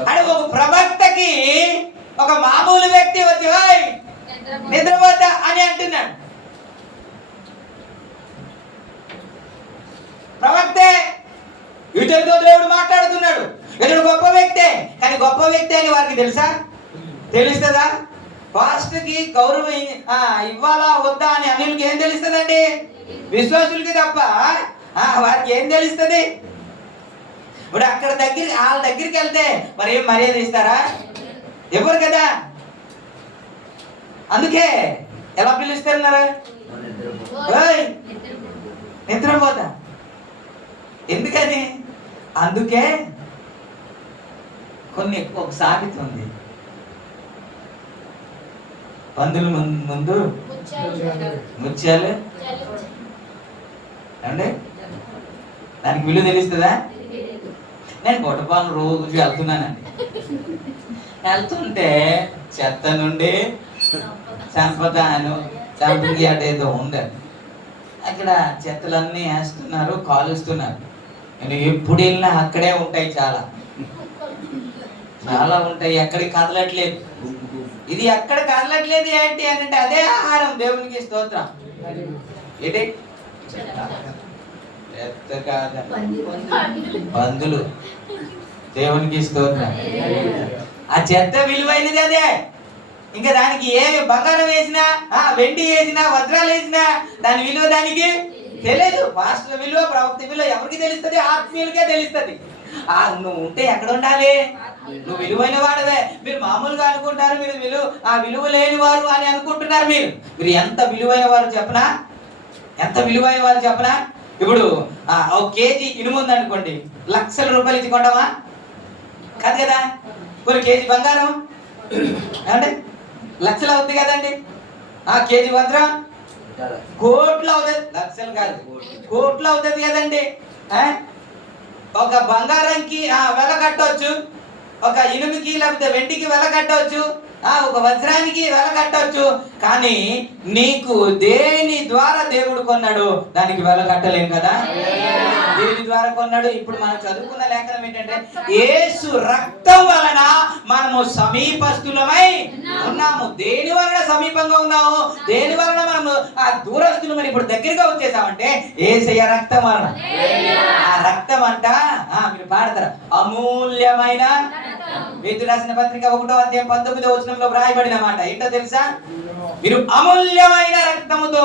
అంటే ఒక ప్రవక్తకి ఒక మామూలు వ్యక్తి వచ్చి ఓయ్ నిద్రపోతా అని అంటున్నాడు. ప్రవక్తే, ఇతనితో దేవుడు మాట్లాడుతున్నాడు. ఇతడు గొప్ప వ్యక్తే, కానీ గొప్ప వ్యక్తి అని వారికి తెలుస్తుందా? పాస్టర్కి గౌరవం ఇవ్వాలా వద్దా అని అన్యులకి ఏం తెలుస్తుందండి? విశ్వాసులకి తప్ప వారికి ఏం తెలుస్తుంది? ఇప్పుడు అక్కడ వాళ్ళ దగ్గరికి వెళ్తే మరి ఏం మర్యాద ఇస్తారా? ఎవరు కదా. అందుకే ఎలా పిలుస్తున్నారు, నిద్రపోతా. ఎందుకని? అందుకే ఒక సామెత ఉంది, పందుల ముందు ముత్యాలు అంటే దానికి విలువ తెలుస్తుందా? నేను బొట్టపాలను రోజు వెళ్తున్నానండి, వెళ్తుంటే చెత్త నుండి సంపంగి అటేదో ఉందండి, అక్కడ చెత్తలన్నీ వేస్తున్నారు, కాలుస్తున్నారు. నేను ఎప్పుడు వెళ్ళినా అక్కడే ఉంటాయి, చాలా ఉంటాయి, ఎక్కడికి కదలట్లేదు. ఇది ఎక్కడ కదలట్లేదు ఏంటి అని అంటే అదే ఆహారం. దేవునికి స్తోత్రం. ఏంటి పందులు, దేవునికి స్తోత్రం. ఆ చెత్త విలువైనది అదే. ఇంకా దానికి ఏమి బంగారం వేసినా, వెండి వేసినా, వజ్రాలు వేసినా దాని విలువ దానికి తెలియదు. పాస్టర్ విలువ, ప్రవక్త విలువ ఎవరికి తెలుస్తుంది? ఆత్మీయులకే తెలుస్తుంది. నువ్వు ఉంటే ఎక్కడ ఉండాలి? నువ్వు విలువైన వాడవే. మీరు మామూలుగా అనుకుంటారు మీరు విలువ లేని వారు అని అనుకుంటున్నారు. మీరు ఎంత విలువైన వారు చెప్పనా? ఎంత విలువైన వారు చెప్పనా? ఇప్పుడు 1 కేజీ ఇనుము ఉందనుకోండి, లక్షల రూపాయలు ఇచ్చి కొంటామా? కాదు కదా. కొన్ని కేజీ బంగారం అంటే లక్షలు అవుతుంది కదండి. కేజీ వజ్రం కోట్లు అవుతుంది, లక్షలు కాదు కోట్లు అవుతుంది కదండి. ఒక బంగారంకి వెల కట్టవచ్చు, ఒక ఇనుముకి లేకపోతే వెండికి వెల కట్టవచ్చు, ఒక వజ్రానికి వెల కట్టవచ్చు. కానీ నీకు దేని ద్వారా దేవుడు కొన్నాడు దానికి వెల కట్టలేం కదా. దేని ద్వారా కొన్నాడు? ఇప్పుడు మనం చదువుకున్న లేఖనం ఏంటంటే యేసు రక్తం వలన మనము సమీపస్తులమై ఉన్నాము. దేని వలన సమీపంగా ఉన్నాము? దేని వలన మనము దూరస్తులమని ఇప్పుడు దగ్గరగా వచ్చేసామంటే యేసయ్య రక్తం వలన. ఆ రక్తం అంట మీరు పాడతారు, అమూల్యమైన. పేతురు రాసిన పత్రిక 1వ అధ్యాయం 19వ వచనంలో వ్రాయబడిన మాట ఏంటో తెలుసా? మీరు అమూల్యమైన రక్తముతో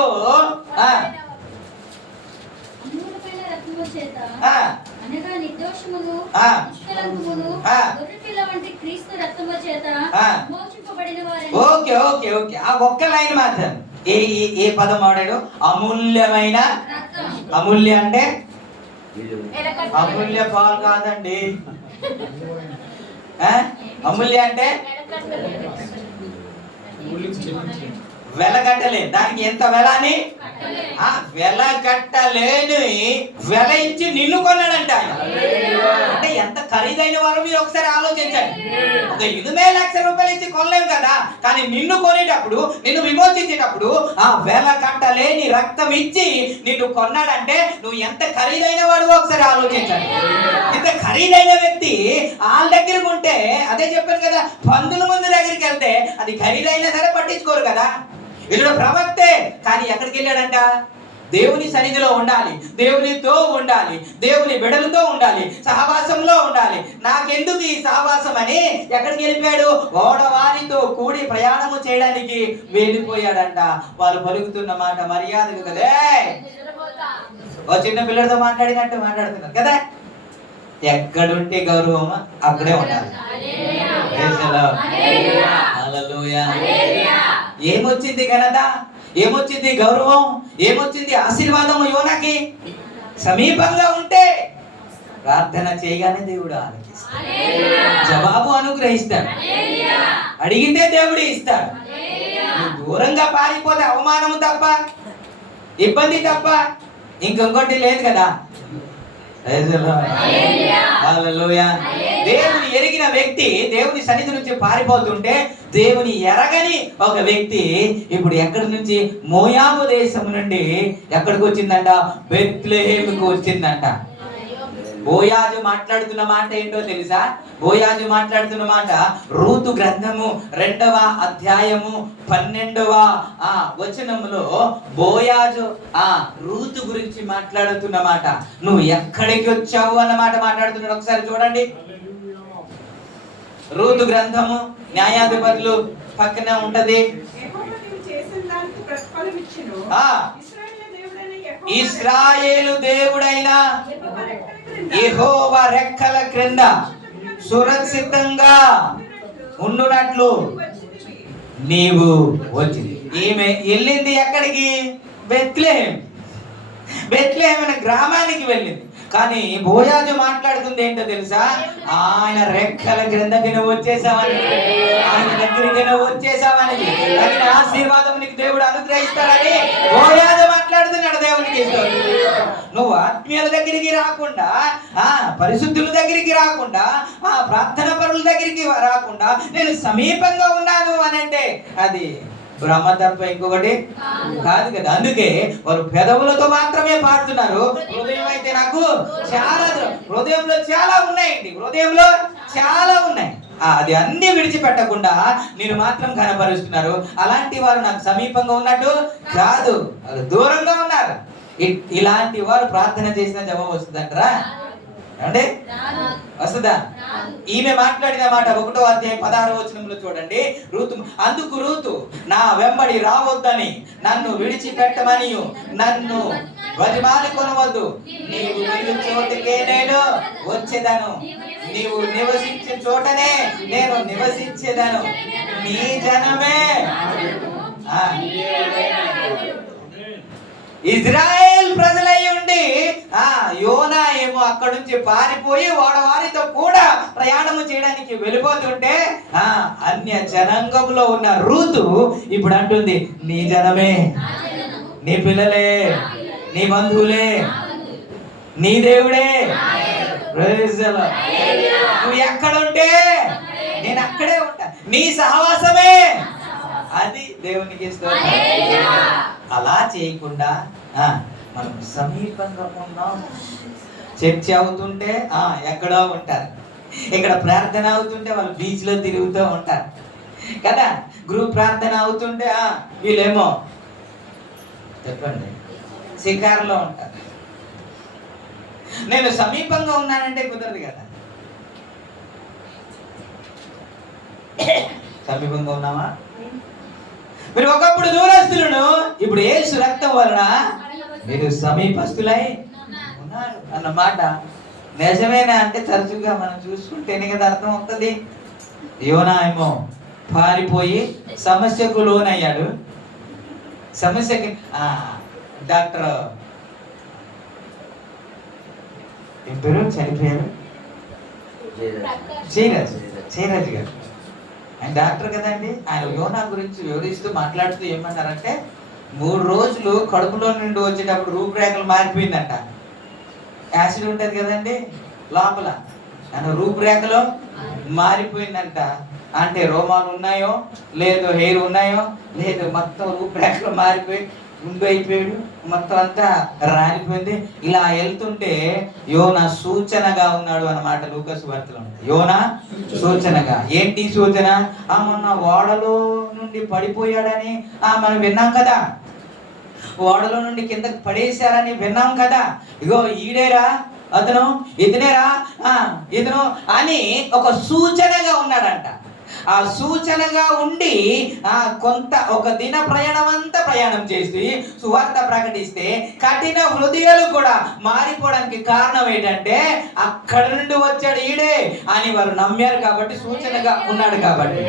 ఓకే ఓకే ఓకే. ఆ ఒక్క లైన్ మాత్రం ఏ పదం వాడాడు? అమూల్యమైన. అమూల్య అంటే అమూల్య పాలు కాదండి. అమూల్య అంటే వెలగట్టలే. దానికి ఎంత వెల అని? వెలగట్టలేని వెల ఇచ్చి నిన్ను కొన్నాడంట ఆయన. అంటే ఎంత ఖరీదైన వారు మీరు ఒకసారి ఆలోచించండి. ఒక ఇనుమే ₹1,00,000 ఇచ్చి కొనలేము కదా, కానీ నిన్ను కొనేటప్పుడు, నిన్ను విమోచించేటప్పుడు వెల కట్టలేని రక్తం ఇచ్చి నిన్ను కొన్నాడంటే నువ్వు ఎంత ఖరీదైన వాడు ఒకసారి ఆలోచించండి. ఇంత ఖరీదైన వ్యక్తి వాళ్ళ దగ్గరకు ఉంటే, అదే చెప్పాను కదా, పందుల ముందు దగ్గరికి వెళ్తే అది ఖరీదైనా సరే పట్టించుకోరు కదా. వీళ్ళు ప్రవక్తే, కానీ ఎక్కడికి వెళ్ళాడంట? దేవుని సన్నిధిలో ఉండాలి, దేవునితో ఉండాలి, దేవుని బిడ్డలతో ఉండాలి, సహవాసంలో ఉండాలి. నాకెందుకు ఈ సహవాసం అని ఎక్కడికి వెళ్ళిపోయాడు? ఓడవారితో కూడి ప్రయాణము చేయడానికి వెళ్ళిపోయాడంట. వాళ్ళు పలుకుతున్న మాట మర్యాదకు కదే ఓ చిన్న పిల్లడితో మాట్లాడినట్టు మాట్లాడుతున్నారు కదా. ఎక్కడుంటే గౌరవమా అక్కడే ఉండాలి. హల్లెలూయా. ఏమొచ్చింది ఘనత, ఏమొచ్చింది గౌరవం, ఏమొచ్చింది ఆశీర్వాదం? యోనాకి సమీపంగా ఉంటే ప్రార్థన చేయగానే దేవుడు ఆలకిస్తాడు, జవాబు అనుగ్రహిస్తాడు, అడిగితే దేవుడు ఇస్తాడు. దూరంగా పారిపోతే అవమానము తప్ప, ఇబ్బంది తప్ప ఇంకొకటి లేదు కదా. హల్లెలూయా. దేవుని ఎరిగిన వ్యక్తి దేవుని సన్నిధి నుంచి పారిపోతుంటే, దేవుని ఎరగని ఒక వ్యక్తి ఇప్పుడు ఎక్కడి నుంచి? మోయాబు దేశం నుండి ఎక్కడికి వచ్చిందంట? బెత్లెహేముకు వచ్చిందంట. బోయాజు మాట్లాడుతున్న మాట ఏంటో తెలుసా? బోయాజు మాట్లాడుతున్న మాట రూతు గ్రంథము 2వ అధ్యాయము 12వ వచనములో బోయాజు రూతు గురించి మాట్లాడుతున్న మాట. నువ్వు ఎక్కడికి వచ్చావు అన్నమాట మాట్లాడుతున్నాడు. ఒకసారి చూడండి. రూతు గ్రంథము న్యాయాధిపతులు పక్కన ఉంటది. ఇశ్రాయేలు దేవుడైన యెహోవా రెక్కల క్రింద సురక్షితంగా ఉండునట్లు నీవు వచ్చింది. ఈమె వెళ్ళింది ఎక్కడికి? బెత్లెహేం. బెత్లెహేం అనే గ్రామానికి వెళ్ళింది. కానీ బోయాజు మాట్లాడుతుంది ఏంటో తెలుసా? ఆయన రెక్కల క్రిందకి నువ్వు వచ్చేసావని, ఆయన దగ్గరికి నువ్వు వచ్చేసావని, తగిన ఆశీర్వాదం నీకు దేవుడు అనుగ్రహిస్తాడని బోయాజు మాట్లాడుతున్నాడు. దేవునికి ఇష్టం. నువ్వు ఆత్మీయుల దగ్గరికి రాకుండా, పరిశుద్ధుల దగ్గరికి రాకుండా, ప్రార్థన పరుల దగ్గరికి రాకుండా నేను సమీపంగా ఉన్నాను అని అంటే అది భ్రమ తప్ప ఇంకొకటి కాదు కదా. అందుకే వారు పెదవులతో మాత్రమే పాడుతున్నారు. హృదయం అయితే నాకు చాలా, హృదయంలో చాలా ఉన్నాయండి, హృదయంలో చాలా ఉన్నాయి. అది అన్ని విడిచిపెట్టకుండా నేను మాత్రం కనపరుస్తున్నారు. అలాంటి వారు నాకు సమీపంగా ఉన్నట్టు కాదు, వాళ్ళు దూరంగా ఉన్నారు. ఇలాంటి వారు ప్రార్థన చేసిన జవాబు వస్తుందంటారా? అంటే వస్తుందా? ఈమె మాట్లాడిన మాట 1వ అధ్యాయం 16వ వచనంలో చూడండి. అందుకు రూతు నా వెంబడి రావద్దని, నన్ను విడిచిపెట్టమని నన్ను బతిమాలి కొనవద్దు. నీవు వెళ్ళు చోటుకే నేను వచ్చేదను, నీవు నివసించే చోటనే నేను నివసించేదను, నీ జనమే ఇజ్రాయేల్ ప్రజలై ఉండి యోనా ఏమో అక్కడి నుంచి పారిపోయి వాడవారితో కూడా ప్రయాణము చేయడానికి వెళ్ళిపోతుంటే అన్య జనాంగంలో ఉన్న రూతు ఇప్పుడు అంటుంది, నీ జనమే, నీ పిల్లలే, నీ బంధువులే, నీ దేవుడే. నువ్వు ఎక్కడుంటే నేను అక్కడే ఉంటా, నీ సహవాసమే. అది దేవునికి స్తోత్రం. అలా చేయకుండా మనం సమీపంగా ఉన్నాం. చర్చ అవుతుంటే ఎక్కడో ఉంటారు, ఇక్కడ ప్రార్థన అవుతుంటే వాళ్ళు బీచ్లో తిరుగుతూ ఉంటారు కదా. గ్రూప్ ప్రార్థన అవుతుంటే వీళ్ళేమో చెప్పండి షికారులో ఉంటారు. నేను సమీపంగా ఉన్నానంటే కుదరదు కదా. సమీపంగా ఉన్నావా? మీరు ఒకప్పుడు దూరస్తులను, ఇప్పుడు యేసు రక్తం వలన మీరు సమీపస్తులై ఉన్నారు అన్నమాట. నిజమేనా అంటే తరచుగా మనం చూసుకుంటేనే కదా అర్థం అవుతుంది. యోనా ఏమో పారిపోయి సమస్యకు లోనయ్యాడు. సమస్యకి డాక్టర్ ఏం పేరు చనిపోయారు, చైరాజ్ గారు. ఆయన డాక్టర్ కదండి. ఆయన యోనా గురించి వివరిస్తూ మాట్లాడుతూ ఏమన్నారంటే 3 రోజులు కడుపులో నుండి వచ్చేటప్పుడు రూపురేఖలు మారిపోయిందంట. యాసిడ్ ఉంటుంది కదండి లోపల, ఆయన రూపురేఖలో మారిపోయిందంట. అంటే రోమాలు ఉన్నాయో లేదో, హెయిర్ ఉన్నాయో లేదో, మొత్తం రూపురేఖలు మారిపోయి గుండు అయిపోయాడు, మొత్తం అంతా రాలిపోయింది. ఇలా వెళ్తుంటే యోనా సూచనగా ఉన్నాడు అన్నమాట. లూకాసు వార్తలో యోనా సూచనగా. ఏంటి సూచన? మొన్న ఓడలో నుండి పడిపోయాడని మనం విన్నాం కదా. ఓడలో నుండి కిందకి పడేశారని విన్నాం కదా. ఇగో ఈడేరా అతను, ఇతనేరా ఇతను అని ఒక సూచనగా ఉన్నాడంట. ఆ సూచనగా ఉండి కొంత ఒక దిన ప్రయాణం అంతా ప్రయాణం చేసి సువార్త ప్రకటిస్తే కఠిన హృదయాలు కూడా మారిపోవడానికి కారణం ఏంటంటే అక్కడ నుండి వచ్చాడు ఈడే అని వారు నమ్మారు కాబట్టి, సూచనగా ఉన్నాడు కాబట్టి.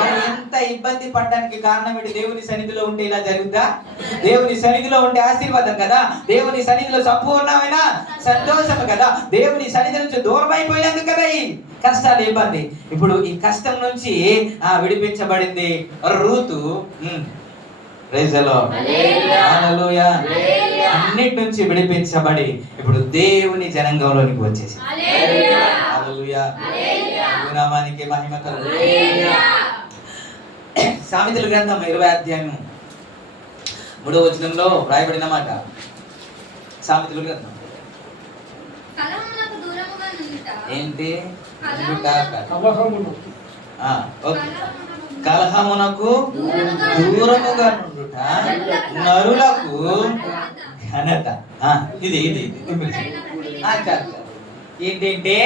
మరి ఎంత ఇబ్బంది పడడానికి కారణం ఏంటి? దేవుని సన్నిధిలో ఉంటే ఇలా జరుగుద్దా? దేవుని సన్నిధిలో ఉంటే ఆశీర్వాదం కదా, దేవుని సన్నిధిలో సంపూర్ణమైన సంతోషం కదా, దేవుని సన్నిధి నుంచి దూరం అయిపోయినందుకు కదా ఈ కష్టాలు, ఇబ్బంది. ఇప్పుడు ఈ కష్టం నుంచి విడిపించబడింది రూతు. అన్నిటి నుంచి విడిపించబడి ఇప్పుడు దేవుని జనంగంలోనికి వచ్చేసి నామానికి మహిమ కలుగు. సామెతల గ్రంథం 20వ అధ్యాయం 3వ వచనంలో రాయబడిన మాట. సామెతల గ్రంథం ఏంటి? కలహమునకు దూరముగా నుండుట నరులకు ఘనత. ఇది ఇది ఏంటంటే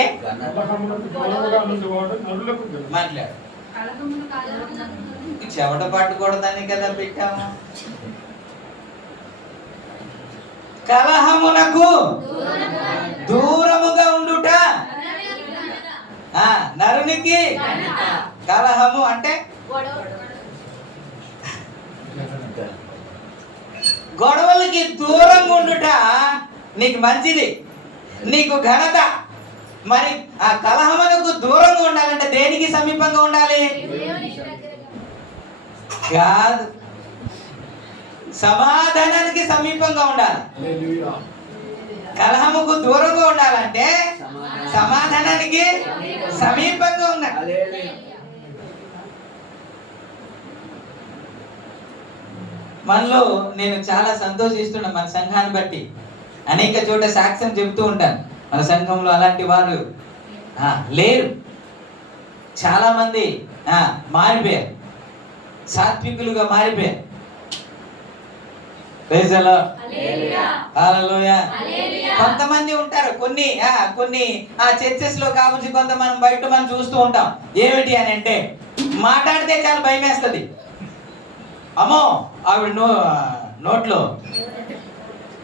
మాట్లాడు. చెమట పట్టుకూడదని కదా పెట్టాము. కలహమునకు దూరముగా ఉండుట నరునికి. కలహము అంటే గొడవలకి దూరంగా ఉండుట నీకు మంచిది, నీకు ఘనత. మరి ఆ కలహమునకు దూరంగా ఉండాలంటే దేనికి సమీపంగా ఉండాలి? కాదు, సమాధానానికి సమీపంగా ఉండాలి. కలహముకు దూరంగా ఉండాలంటే సమాధానానికి సమీపంగా ఉండాలి. మనలో నేను చాలా సంతోషిస్తున్నా. మన సంఘాన్ని బట్టి అనేక చోట సాక్ష్యం చెబుతూ ఉంటాను. మన సంఘంలో అలాంటి వారు లేరు. చాలా మంది మారిపోయారు, సాత్వికులుగా మారిపోయారు. కొంతమంది ఉంటారు, కొన్ని చర్చెస్ లో కావచ్చు, కొంతమంది బయట మనం చూస్తూ ఉంటాం. ఏమిటి అని అంటే మాట్లాడితే చాలా భయం వేస్తుంది. అమ్మో ఆవిడ నోట్లో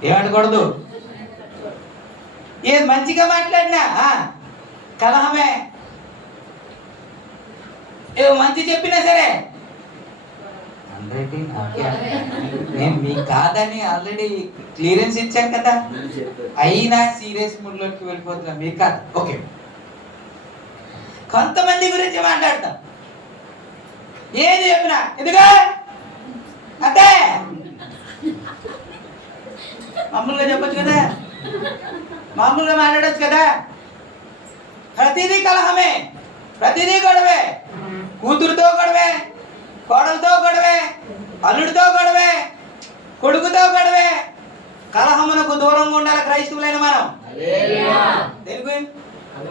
ఏమనకూడదు, ఏది మంచిగా మాట్లాడినా కలహమే, ఏ మంచి చెప్పినా సరే నేను మీకు కాదని ఆల్రెడీ క్లియరెన్స్ ఇచ్చాను కదా, అయినా సీరియస్ మూడ్ లోకి వెళ్ళిపోతున్నా. మీకు కాదు, ఓకే. కొంతమంది గురించి మాట్లాడతాం, ఏది చెప్పినా ఎందుగా అంటే మామూలుగా చెప్పొచ్చు కదా, మామూలుగా మాట్లాడచ్చు కదా. ప్రతిదీ కలహమే, ప్రతిదీ గొడవే. కూతురుతో గొడవే, కోడలతో గొడవే, అల్లుడితో గొడవే, కొడుకుతో గొడవే. కలహమునకు దూరంగా ఉండాలి క్రైస్తవులైన మనం. తెలుగు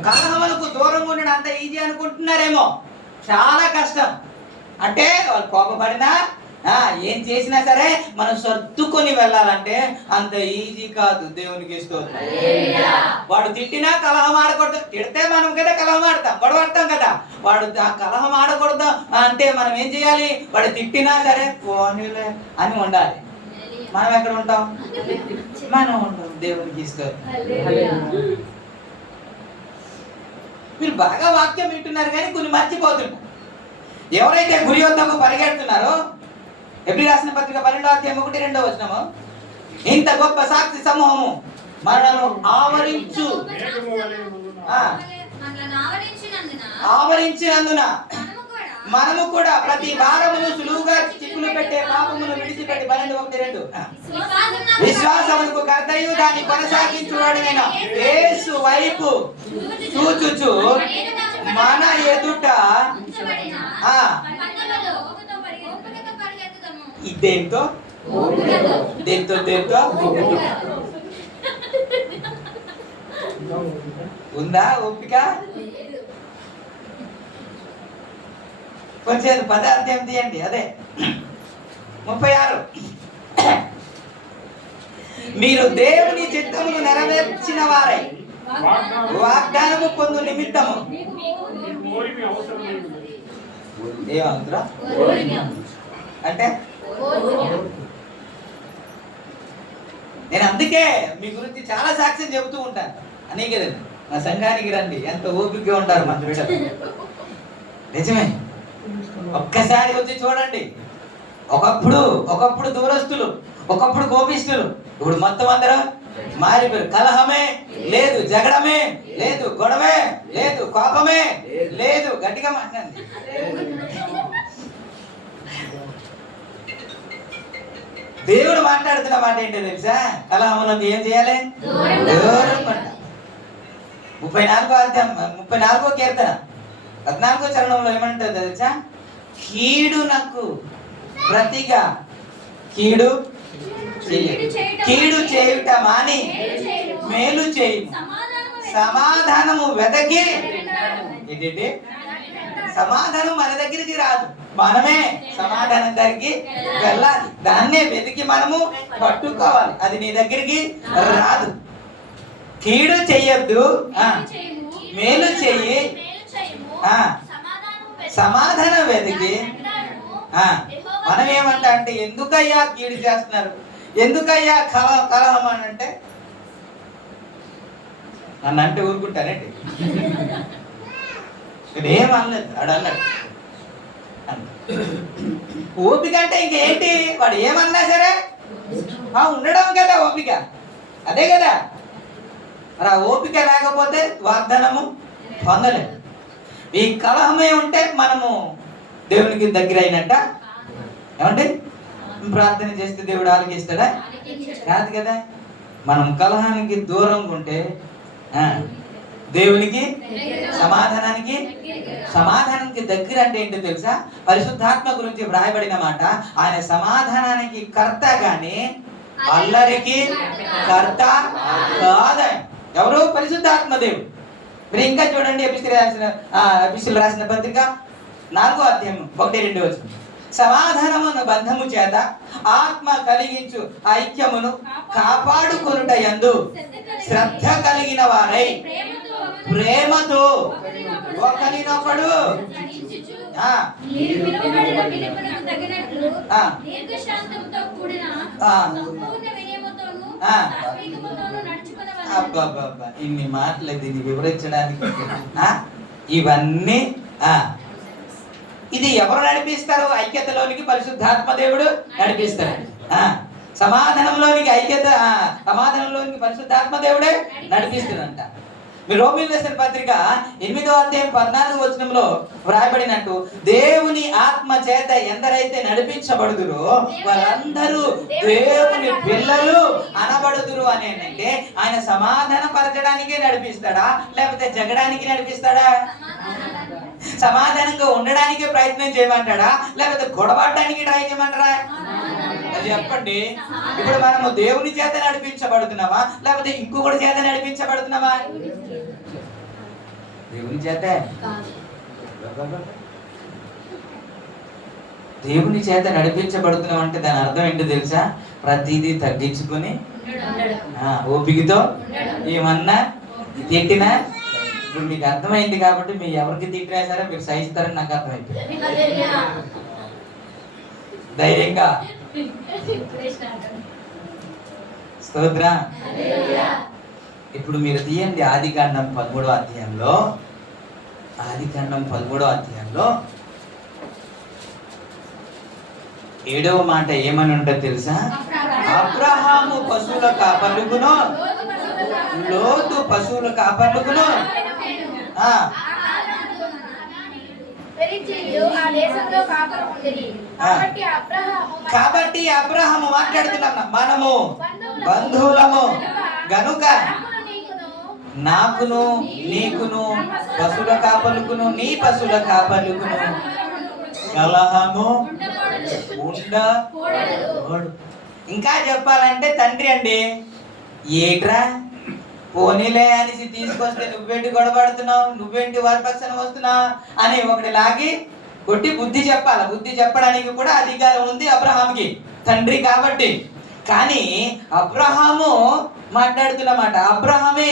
కలహమునకు దూరంగా ఉండడం అంత ఈజీ అనుకుంటున్నారేమో, చాలా కష్టం. అంటే వాళ్ళు కోపపడినా ఏం చేసినా సరే మనం సర్దుకొని వెళ్ళాలంటే అంత ఈజీ కాదు. దేవునికి స్తోత్రం. వాడు తిట్టినా కలహం ఆడకూడదు. తిడితే మనం కదా కలహం ఆడతాం, గొడవడతాం కదా. వాడు కలహం ఆడకూడదు అంటే మనం ఏం చేయాలి? వాడు తిట్టినా సరే పోనీలే అని ఉండాలి. మనం ఎక్కడ ఉంటాం? మనం ఉంటాం. దేవునికి స్తోత్రం. మీరు బాగా వాక్యం వింటున్నారు కానీ కొన్ని మర్చిపోతున్నారు. ఎవరైతే గురి వద్దకు పరిగెడుతున్నారో, ఎబ్రీ రాసిన పత్రిక 12వ అధ్యాయం 1-2 వచనము, ఇంత గొప్ప సాక్షి సమూహము మనలను ఆవరించినందున మనము కూడా ప్రతి భారమును సులువుగా చిక్కులు పెట్టే పాపమును విడిచిపెట్టి 12:1-2 విశ్వాసమునకు కర్తయు దాన్ని కొనసాగించువాడైన యేసు వైపు చూచుచు మన ఎదుట దేంతో దేంతో దేంతో ఉందా ఓపిక? కొంచెం పదార్థం తీయండి. అదే 36. మీరు దేవుని చిత్తమును నెరవేర్చిన వారై వాగ్దానము పొందు నిమిత్తము ఓరిమి అవసరమై ఉన్నది. ఏమంటారా అంటే నేను అందుకే మీ గురించి చాలా సాక్ష్యం చెబుతూ ఉంటాను. అనేక రండి, నా సంఘానికి రండి, ఎంత ఓపికగా ఉంటారు మన బిడ్డలు. నిజమే, ఒక్కసారి వచ్చి చూడండి. ఒకప్పుడు దూరస్తులు, ఒకప్పుడు కోపిస్తులు, ఇప్పుడు మొత్తం అందరూ మారిపోయారు. కలహమే లేదు, జగడమే లేదు, గొడవే లేదు, కోపమే లేదు. గట్టిగా మాట్లాడండి. దేవుడు మాట్లాడుతున్న మాట ఏంటో తెలుసా? కలహములకు ఏం చేయాలి? దూరం పట్ట. 34వ కీర్తన 14వ చరణంలో ఏమంటుందో తెలుసా? కీడునకు ప్రతిగా కీడు చేయుట మాని మేలు చేయి, సమాధానము వెతకి. ఏంటంటే సమాధానం మన దగ్గరికి రాదు, మనమే సమాధానం దగ్గరికి వెళ్ళాలి. దాన్నే వెతికి మనము పట్టుకోవాలి. అది నీ దగ్గరికి రాదు. కీడు చెయ్యొద్దు, మేలు చెయ్యి, సమాధానం వెతికి. మనం ఏమంటా అంటే, ఎందుకయ్యా కీడు చేస్తున్నారు, ఎందుకయ్యా కలహం అని అంటే, నన్ను అంటే ఊరుకుంటానండి. ఏమనలేదు, వాడు అన్నాడు. ఓపిక అంటే ఇంకేంటి? వాడు ఏమన్నా సరే ఉండడం కదా ఓపిక, అదే కదా. మరి ఆ ఓపిక లేకపోతే వాగ్దానము పొందలేదు. ఈ కలహమే ఉంటే మనము దేవునికి దగ్గర అయినట్ట. ఏమంటే ప్రార్థన చేస్తే దేవుడు ఆలకిస్తాడా? కాదు కదా. మనం కలహానికి దూరంగా ఉంటే దేవునికి సమాధానానికి దగ్గర అంటే ఏంటో తెలుసా? పరిశుద్ధాత్మ గురించి వ్రాయబడిన మాట, ఆయన సమాధానానికి కర్త గాని అల్లరికి కర్త కాదు. ఎవరు? పరిశుద్ధాత్మ దేవుడు. మీరు ఇంకా చూడండి, ఎపిసిల్ రాసిన పత్రిక 4వ అధ్యాయం 1-2 వచనం. సమాధానమును బంధము చేత ఆత్మ కలిగించు ఐక్యమును కాపాడుకొనుట యందు శ్రద్ధ కలిగిన వారై ప్రేమతో ఒకరినొకడు ఇన్ని మాటలు దీన్ని వివరించడానికి ఇవన్నీ ఇది ఎవరు నడిపిస్తారు? ఐక్యతలోనికి పరిశుద్ధాత్మ దేవుడు నడిపిస్తాడు. సమాధానంలోనికి సమాధానంలోనికి పరిశుద్ధాత్మ దేవుడే నడిపిస్తుందంట. మీరు రోమీయులకు రాసిన పత్రిక 8వ అధ్యాయం 14వ వచనంలో వ్రాయబడినట్టు, దేవుని ఆత్మ చేత ఎందరైతే నడిపించబడుదురో వాళ్ళందరూ దేవుని పిల్లలు అనబడుదురు అని. అంటే ఆయన సమాధాన పరచడానికే నడిపిస్తాడా, లేకపోతే జగడానికి నడిపిస్తాడా? సమాధానంగా ఉండడానికే ప్రయత్నం చేయమంటాడా, లేకపోతే గొడవడానికి ట్రై చేయమంటారా? చెప్పండి. ఇప్పుడు మనము దేవుని చేత నడిపించబడుతున్నామా, లేకపోతే ఇంకొకటి చేత నడిపించబడుతున్నామా? దేవుని చేత. దేవుని చేత నడిపించబడుతున్నాం అంటే దాని అర్థం ఏంటో తెలుసా? ప్రతిదీ తగ్గించుకుని ఓపికతో ఏమన్నా తిట్టినా, ఇప్పుడు మీకు అర్థమైంది కాబట్టి మీరు ఎవరికి తిట్టినా సరే మీరు సహిస్తారని నాకు అర్థమైపోయింది. ధైర్యంగా స్తోత్ర. ఇప్పుడు మీరు తీయండి ఆదికాండం 13వ అధ్యాయంలో. ఆదికాండం 13వ అధ్యాయంలో 7వ మాట ఏమని ఉంటుంది తెలుసా? అబ్రహాము పశువుల కాపర్లుకును, లోతు పశువుల కాపర్లుకును. కాబట్టి అబ్రహాము మాట్లాడుతున్నాం, మనము బంధువులము గనుక నాకును నీకును పశువుల కాపర్లుకును నీ పశువుల కాపర్లుకును కలహము ఉండకూడదు. ఇంకా చెప్పాలంటే తండ్రి అండి, ఏట్రా పోనీలే అనేసి తీసుకొస్తే నువ్వేంటి గొడవడుతున్నావు, నువ్వేంటి వరపక్షణ వస్తున్నావు అని ఒకటి లాగి కొట్టి బుద్ధి చెప్పాలి. బుద్ధి చెప్పడానికి కూడా అధికారం ఉంది అబ్రహాంకి, తండ్రి కాబట్టి. కానీ అబ్రహాము మాట్లాడుతున్నమాట, అబ్రహామే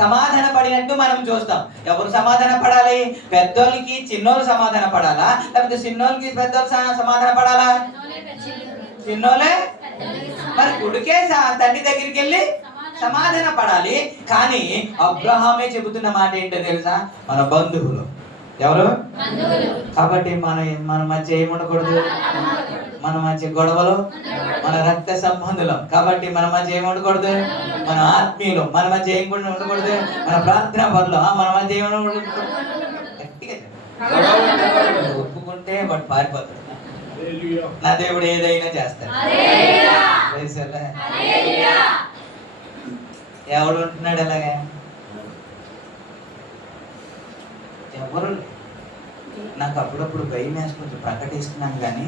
సమాధాన పడినట్టు మనం చూస్తాం. ఎవరు సమాధాన పడాలి? పెద్దోళ్ళకి చిన్నోళ్ళు సమాధాన పడాలా, లేకపోతే చిన్నోళ్ళకి పెద్దోళ్ళు సమాధాన పడాలా? చిన్నోళ్ళే. మరి కొడుకే తండ్రి దగ్గరికి వెళ్ళి సమాధాన పడాలి. కానీ అబ్రహామే చెబుతున్న మాట ఏంటో తెలుసా? మన బంధువులు. ఎవరు? కాబట్టి మన మధ్య ఏముండకూడదు? మన మధ్య గొడవలు, మన రక్త సంబంధులం. కాబట్టి మన మధ్య ఏముండకూడదు? మన ఆత్మీయులు. మన మధ్య ఏం కూడా ఉండకూడదు? మన ప్రార్థనా పనులు మన మధ్య ఏముండకూడదు? గట్టిగా ఒప్పుకుంటే వాడు పారిపోతాడు. నా దేవుడు ఏదైనా చేస్తాడు. ఎవడు ఉంటున్నాడు అలాగే? ఎవరు? నాకు అప్పుడప్పుడు భయం వేసుకుంటూ ప్రకటిస్తున్నాను, కానీ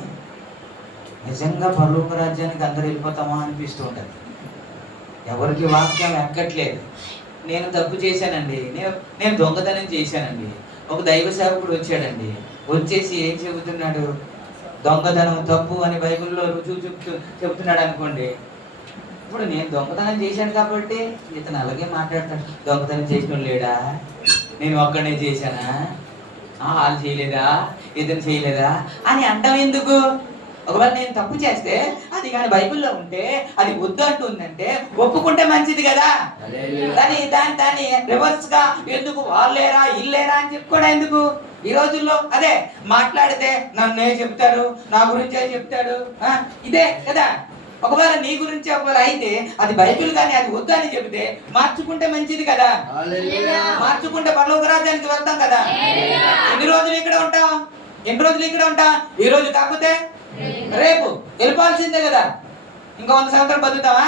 నిజంగా పరలోక రాజ్యానికి అందరూ వెళ్ళిపోతామా అనిపిస్తూ ఉంటుంది. ఎవరికి వాక్యం ఎక్కట్లేదు. నేను తప్పు చేశానండి, నేను దొంగతనం చేశానండి. ఒక దైవ సేవకుడు వచ్చాడండి, వచ్చేసి ఏం చెబుతున్నాడు? దొంగతనం తప్పు అని బైబిల్లో రుజువు చెబుతున్నాడు అనుకోండి. ఇప్పుడు నేను దొంగతనం చేశాను కాబట్టి ఇతను అలాగే మాట్లాడతాడు. దొంగతనం చేసిన లేడా? నేను ఒక్కడే చేశానా? వాళ్ళు చేయలేదా? ఇతను చేయలేదా అని అంటాం ఎందుకు? ఒకవేళ నేను తప్పు చేస్తే అది కానీ బైబిల్లో ఉంటే అది వద్దు అంటుందంటే ఒప్పుకుంటే మంచిది కదా. దాన్ని రివర్స్ గా ఎందుకు వాళ్ళేరా ఇల్లేరా అని చెప్పుకోవడం ఎందుకు? ఈ రోజుల్లో అదే మాట్లాడితే నన్నే చెప్తాడు, నా గురించే చెప్తాడు, ఇదే కదా. ఒకవేళ నీ గురించి ఒకవేళ అయితే అది బైబిల్ కానీ అది వద్దు అని చెబితే మార్చుకుంటే మంచిది కదా. మార్చుకుంటే పరలోక రాజ్యానికి వెళ్తాం కదా. ఎన్ని రోజులు ఇక్కడ ఉంటాం? ఈ రోజు కాకపోతే రేపు వెళ్ళిపోవాల్సిందే కదా. ఇంకా 100 సంవత్సరాలు బతుకుతావా?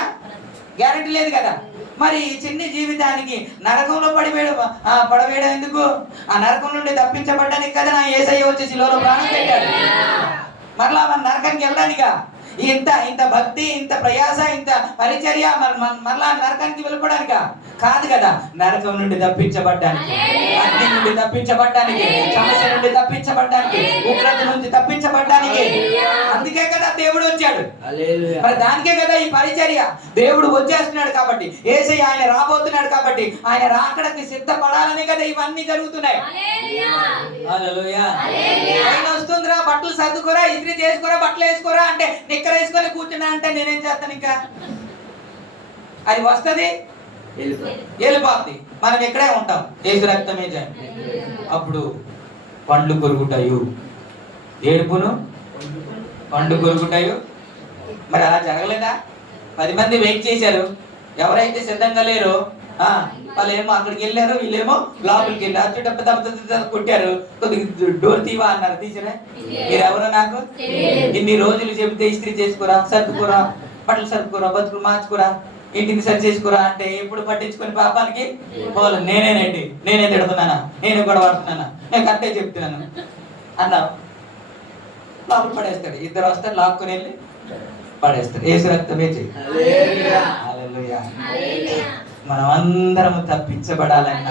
గ్యారెంటీ లేదు కదా. మరి చిన్న జీవితానికి నరకంలో పడవేయడం ఎందుకు? ఆ నరకం నుండి తప్పించబడ్డానికి కదా నా యేసయ్య వచ్చి శిలువలో ప్రాణం పెట్టాడు. మరలా మన నరకానికి వెళ్ళడానికా? ఇంత భక్తి, ఇంత ప్రయాస, ఇంత పరిచర్య మరలా నరకానికి వెళ్ళిపోవడానికా? కాదు కదా. నరకం నుండి తప్పించబడ్డానికి, అగ్ని నుండి తప్పించబడ్డానికి, సమస్య నుండి తప్పించబడ్డానికి, ఉగ్రత నుంచి తప్పించబడ్డానికి. అందుకే కదా దేవుడు వచ్చాడు. మరి దానికే కదా ఈ పరిచర్య. దేవుడు వచ్చేస్తున్నాడు కాబట్టి, యేసయ్య ఆయన రాబోతున్నాడు కాబట్టి, ఆయన రాకడకి సిద్ధపడాలని కదా ఇవన్నీ జరుగుతున్నాయి. హల్లెలూయా. ఆయన వస్తుందిరా, బట్టలు సర్దుకోరా, ఇస్త్రీ చేసుకోరా, బట్టలు వేసుకోరా అంటే నిక్కర వేసుకొని కూర్చున్నా అంటే నేనేం చేస్తాను? ఇంకా అది వస్తుంది, వెళ్ళిపోద్ది. మనం ఇక్కడే ఉంటాం. యేసు రక్తమే జయం. అప్పుడు పండ్లు కొరుకుతాయు, ఏడుపును పండు కొరుకుతాయు. మరి అలా జరగలేదా? 10 మంది వెయిట్ చేశారు. ఎవరైతే సిద్ధంగా లేరో వాళ్ళేమో అక్కడికి వెళ్ళారు, వీళ్ళేమో లోపలికి వెళ్ళారు. డబ్బు కొట్టారు. కొద్దిగా డోర్ తీవా అన్నారు. తీసిరా? మీరెవరో నాకు ఇన్ని రోజులు చెబితే ఇస్త్రీ చేసుకోరా, సర్దుకోరా, బట్టలు సర్దుకోరా, బతుకులు మార్చుకోరా, ఇంటిని సరి చేసుకోరా అంటే ఎప్పుడు పట్టించుకొని పాపానికి పోవాలి. నేనే తిడుతున్నానా? నేను కూడా పడుతున్నానా? నేను కరెక్టే చెప్తున్నాను అన్నావు. లోపల పడేస్తాడు. 2 వస్తారు, లాక్కుని వెళ్ళి పడేస్తాడు. యేసు రక్తమే చెయ్యి. హల్లెలూయా. మనం అందరం తప్పించబడాలన్న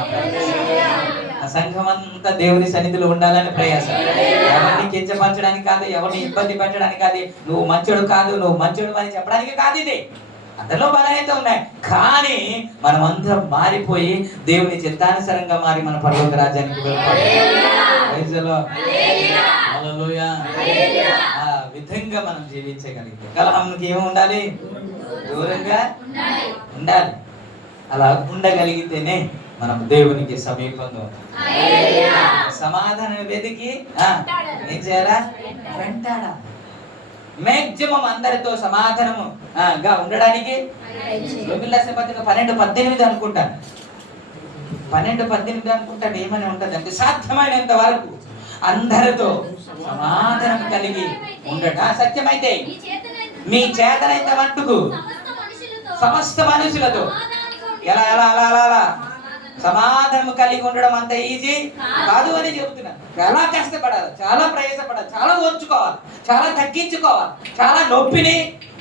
సంఘం అంతా దేవుని సన్నిధిలో ఉండాలని ప్రయాస. ఎవరిని కించపరచడానికి కాదు, ఎవరిని ఇబ్బంది పెట్టడానికి కాదు, నువ్వు మంచోడు కాదు, నువ్వు మంచోడు అని చెప్పడానికి కాదు. ఇది అందరిలో బలహీనత ఉన్నాయి. కానీ మనం అందరం మారిపోయి దేవుని చిత్తానుసారంగా మారి మన పరలోక రాజ్యానికి వెళ్ళిపోవాలి. ఆ విధంగా మనం జీవించగలిగితే కలహంకి ఏమి ఉండాలి? దూరంగా ఉండాలి. అలా ఉండగలిగితేనే మనం దేవునికి సమీపంగా సమాధానం వెతికి ఏం చేయాలా? వెంటాడా. మాక్సిమం అందరితో సమాధానముగా ఉండడానికి 12:18 అనుకుంటాను. 12:18 అనుకుంటాను. ఏమని ఉంటుంది అంటే సాధ్యమైనంత వరకు అందరితో సమాధానం కలిగి ఉండట. సత్యమైతే మీ చేతనైతే మట్టుకు సమస్త మనుషులతో ఎలా ఎలా అలా అలా అలా సమాధానం కలిగి ఉండడం అంత ఈజీ కాదు అని చెబుతున్నాను. చాలా కష్టపడాలి, చాలా ప్రయాసపడాలి, చాలా ఓర్చుకోవాలి, చాలా తగ్గించుకోవాలి, చాలా నొప్పిని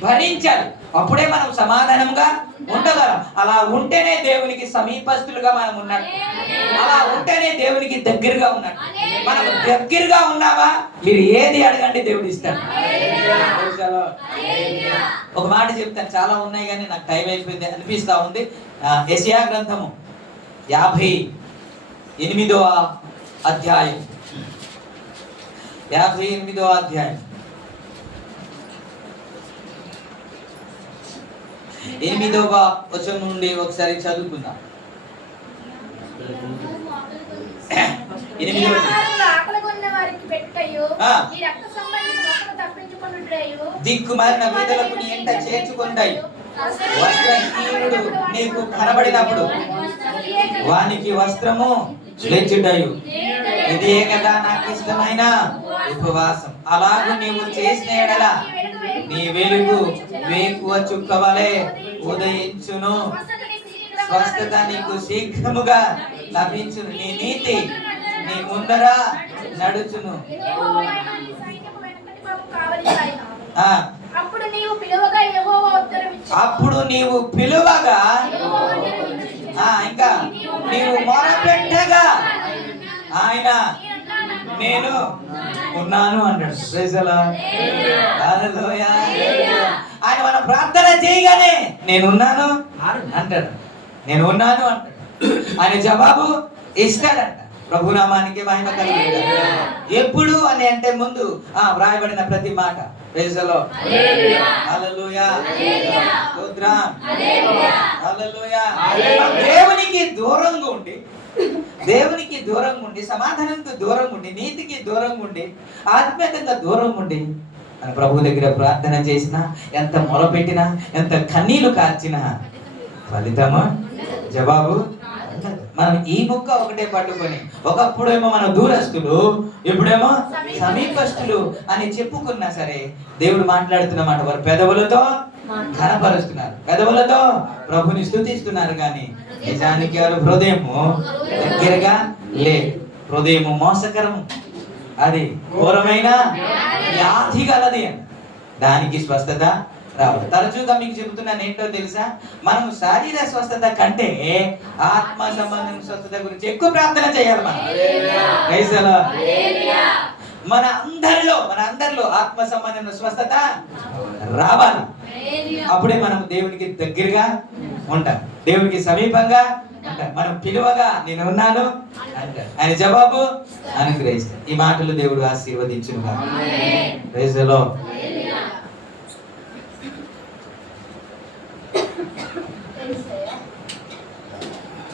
భరించాలి. అప్పుడే మనం సమాధానంగా ఉండగలం. అలా ఉంటేనే దేవునికి సమీపస్తులుగా మనం ఉన్నట్టు, అలా ఉంటేనే దేవునికి దగ్గరగా ఉన్నట్టు. మనం దగ్గరగా ఉన్నావా, మీరు ఏది అడగండి దేవుడు ఇస్తాడు. ఒక మాట చెప్తాను, చాలా ఉన్నాయి కానీ నాకు టైం అయిపోయింది అనిపిస్తా ఉంది. యెషయా గ్రంథము 58వ అధ్యాయం, 58వ అధ్యాయం 8వ వచనం నుండి ఒకసారి చదువుకుందాం. 8వ ఆకలిగొన్న వారికి పెట్టుటయు, ఈ రక్త సంబంధిత మొక్కలు తప్పించుకొనుటయు, దిక్కుమాలిన బీదలకు నీ ఎంట చేర్చుకుంటాయి. వస్త్రహీనుడు నీకు కనబడినప్పుడు వానికి వస్త్రము తెచ్చుటయు. ఇదే కదా నాకు ఇష్టమైన ఉపవాసం. అలాగూ నీవు చేసిన ఎడల నీ వెలుగు వేకువ చుక్కవలే ఉదయించును. స్వస్థత నీకు శీఘ్రముగా లభించును. నీ నీతి నీ ముందర నడుచును. యెహోవాయైన నీ సైన్యపు వెనుకటి వైపు కావలి కాయును. అప్పుడు నీవు పిలువగా యెహోవా ఉత్తరమిచ్చును. అప్పుడు నీవు పిలువగా, ఇంకా నీవు మొరపెట్టగా ఆయన నేను ఉన్నాను అన్నాడు. Praise the lord. హల్లెలూయా. ఆయన మనం ప్రార్థన చేయగానే నేనున్నాను అంటాడు, నేను ఉన్నాను అంటాడు. ఆయన జవాబు ఇస్తాడంట. ప్రభునామానికి మహిమ కలుగును. ఎప్పుడు అని అంటే ముందు వ్రాయబడిన ప్రతి మాట. Praise the lord. హల్లెలూయా. స్తోత్రం. హల్లెలూయా. దేవునికి దూరంగా ఉండి, దేవునికి దూరంగా ఉండి, సమాధానంతో దూరంగా ఉండి, నీతికి దూరంగా ఉండి, ఆత్మీయంగా దూరంగా ఉండి మన ప్రభు దగ్గర ప్రార్థన చేసినా, ఎంత మొరపెట్టినా, ఎంత కన్నీళ్లు కార్చినా ఫలితము జవాబు ఉండదు. మనం ఈ ముక్క ఒకటే పట్టుకొని, ఒకప్పుడేమో మన దూరస్తులు, ఇప్పుడేమో సమీపస్తులు అని చెప్పుకున్నా సరే, దేవుడు మాట్లాడుతున్నమాట. వారు పెదవులతో ఘనపరుస్తున్నారు, పెదవులతో ప్రభుని స్తుతిస్తున్నారు, కానీ నిజానికి వారు హృదయము దగ్గరగా లేదు. హృదయము మోసకరము, అది ఘోరమైన వ్యాధి గలది అని. దానికి స్వస్థత రావాలి. తరచుగా మీకు చెబుతున్నాను ఏంటో తెలుసా, మనం శారీర స్వస్థత కంటే ఆత్మ సంబంధం స్వస్థత గురించి ఎక్కువ ప్రార్థన చేయాలి. మనం ప్రైజ్ ది లార్డ్. మన అందరిలో ఆత్మ సంబంధం స్వస్థత రావాలి. అప్పుడే మనం దేవునికి దగ్గరగా ఉంటాం, దేవునికి సమీపంగా ఉంటాం. మనం పిలువగా నేను ఉన్నాను అంటాడు, ఆయన జవాబు అనుగ్రహిస్తాడు. ఈ మాటలు దేవుడు ఆశీర్వదించును గాక. Praise the lord.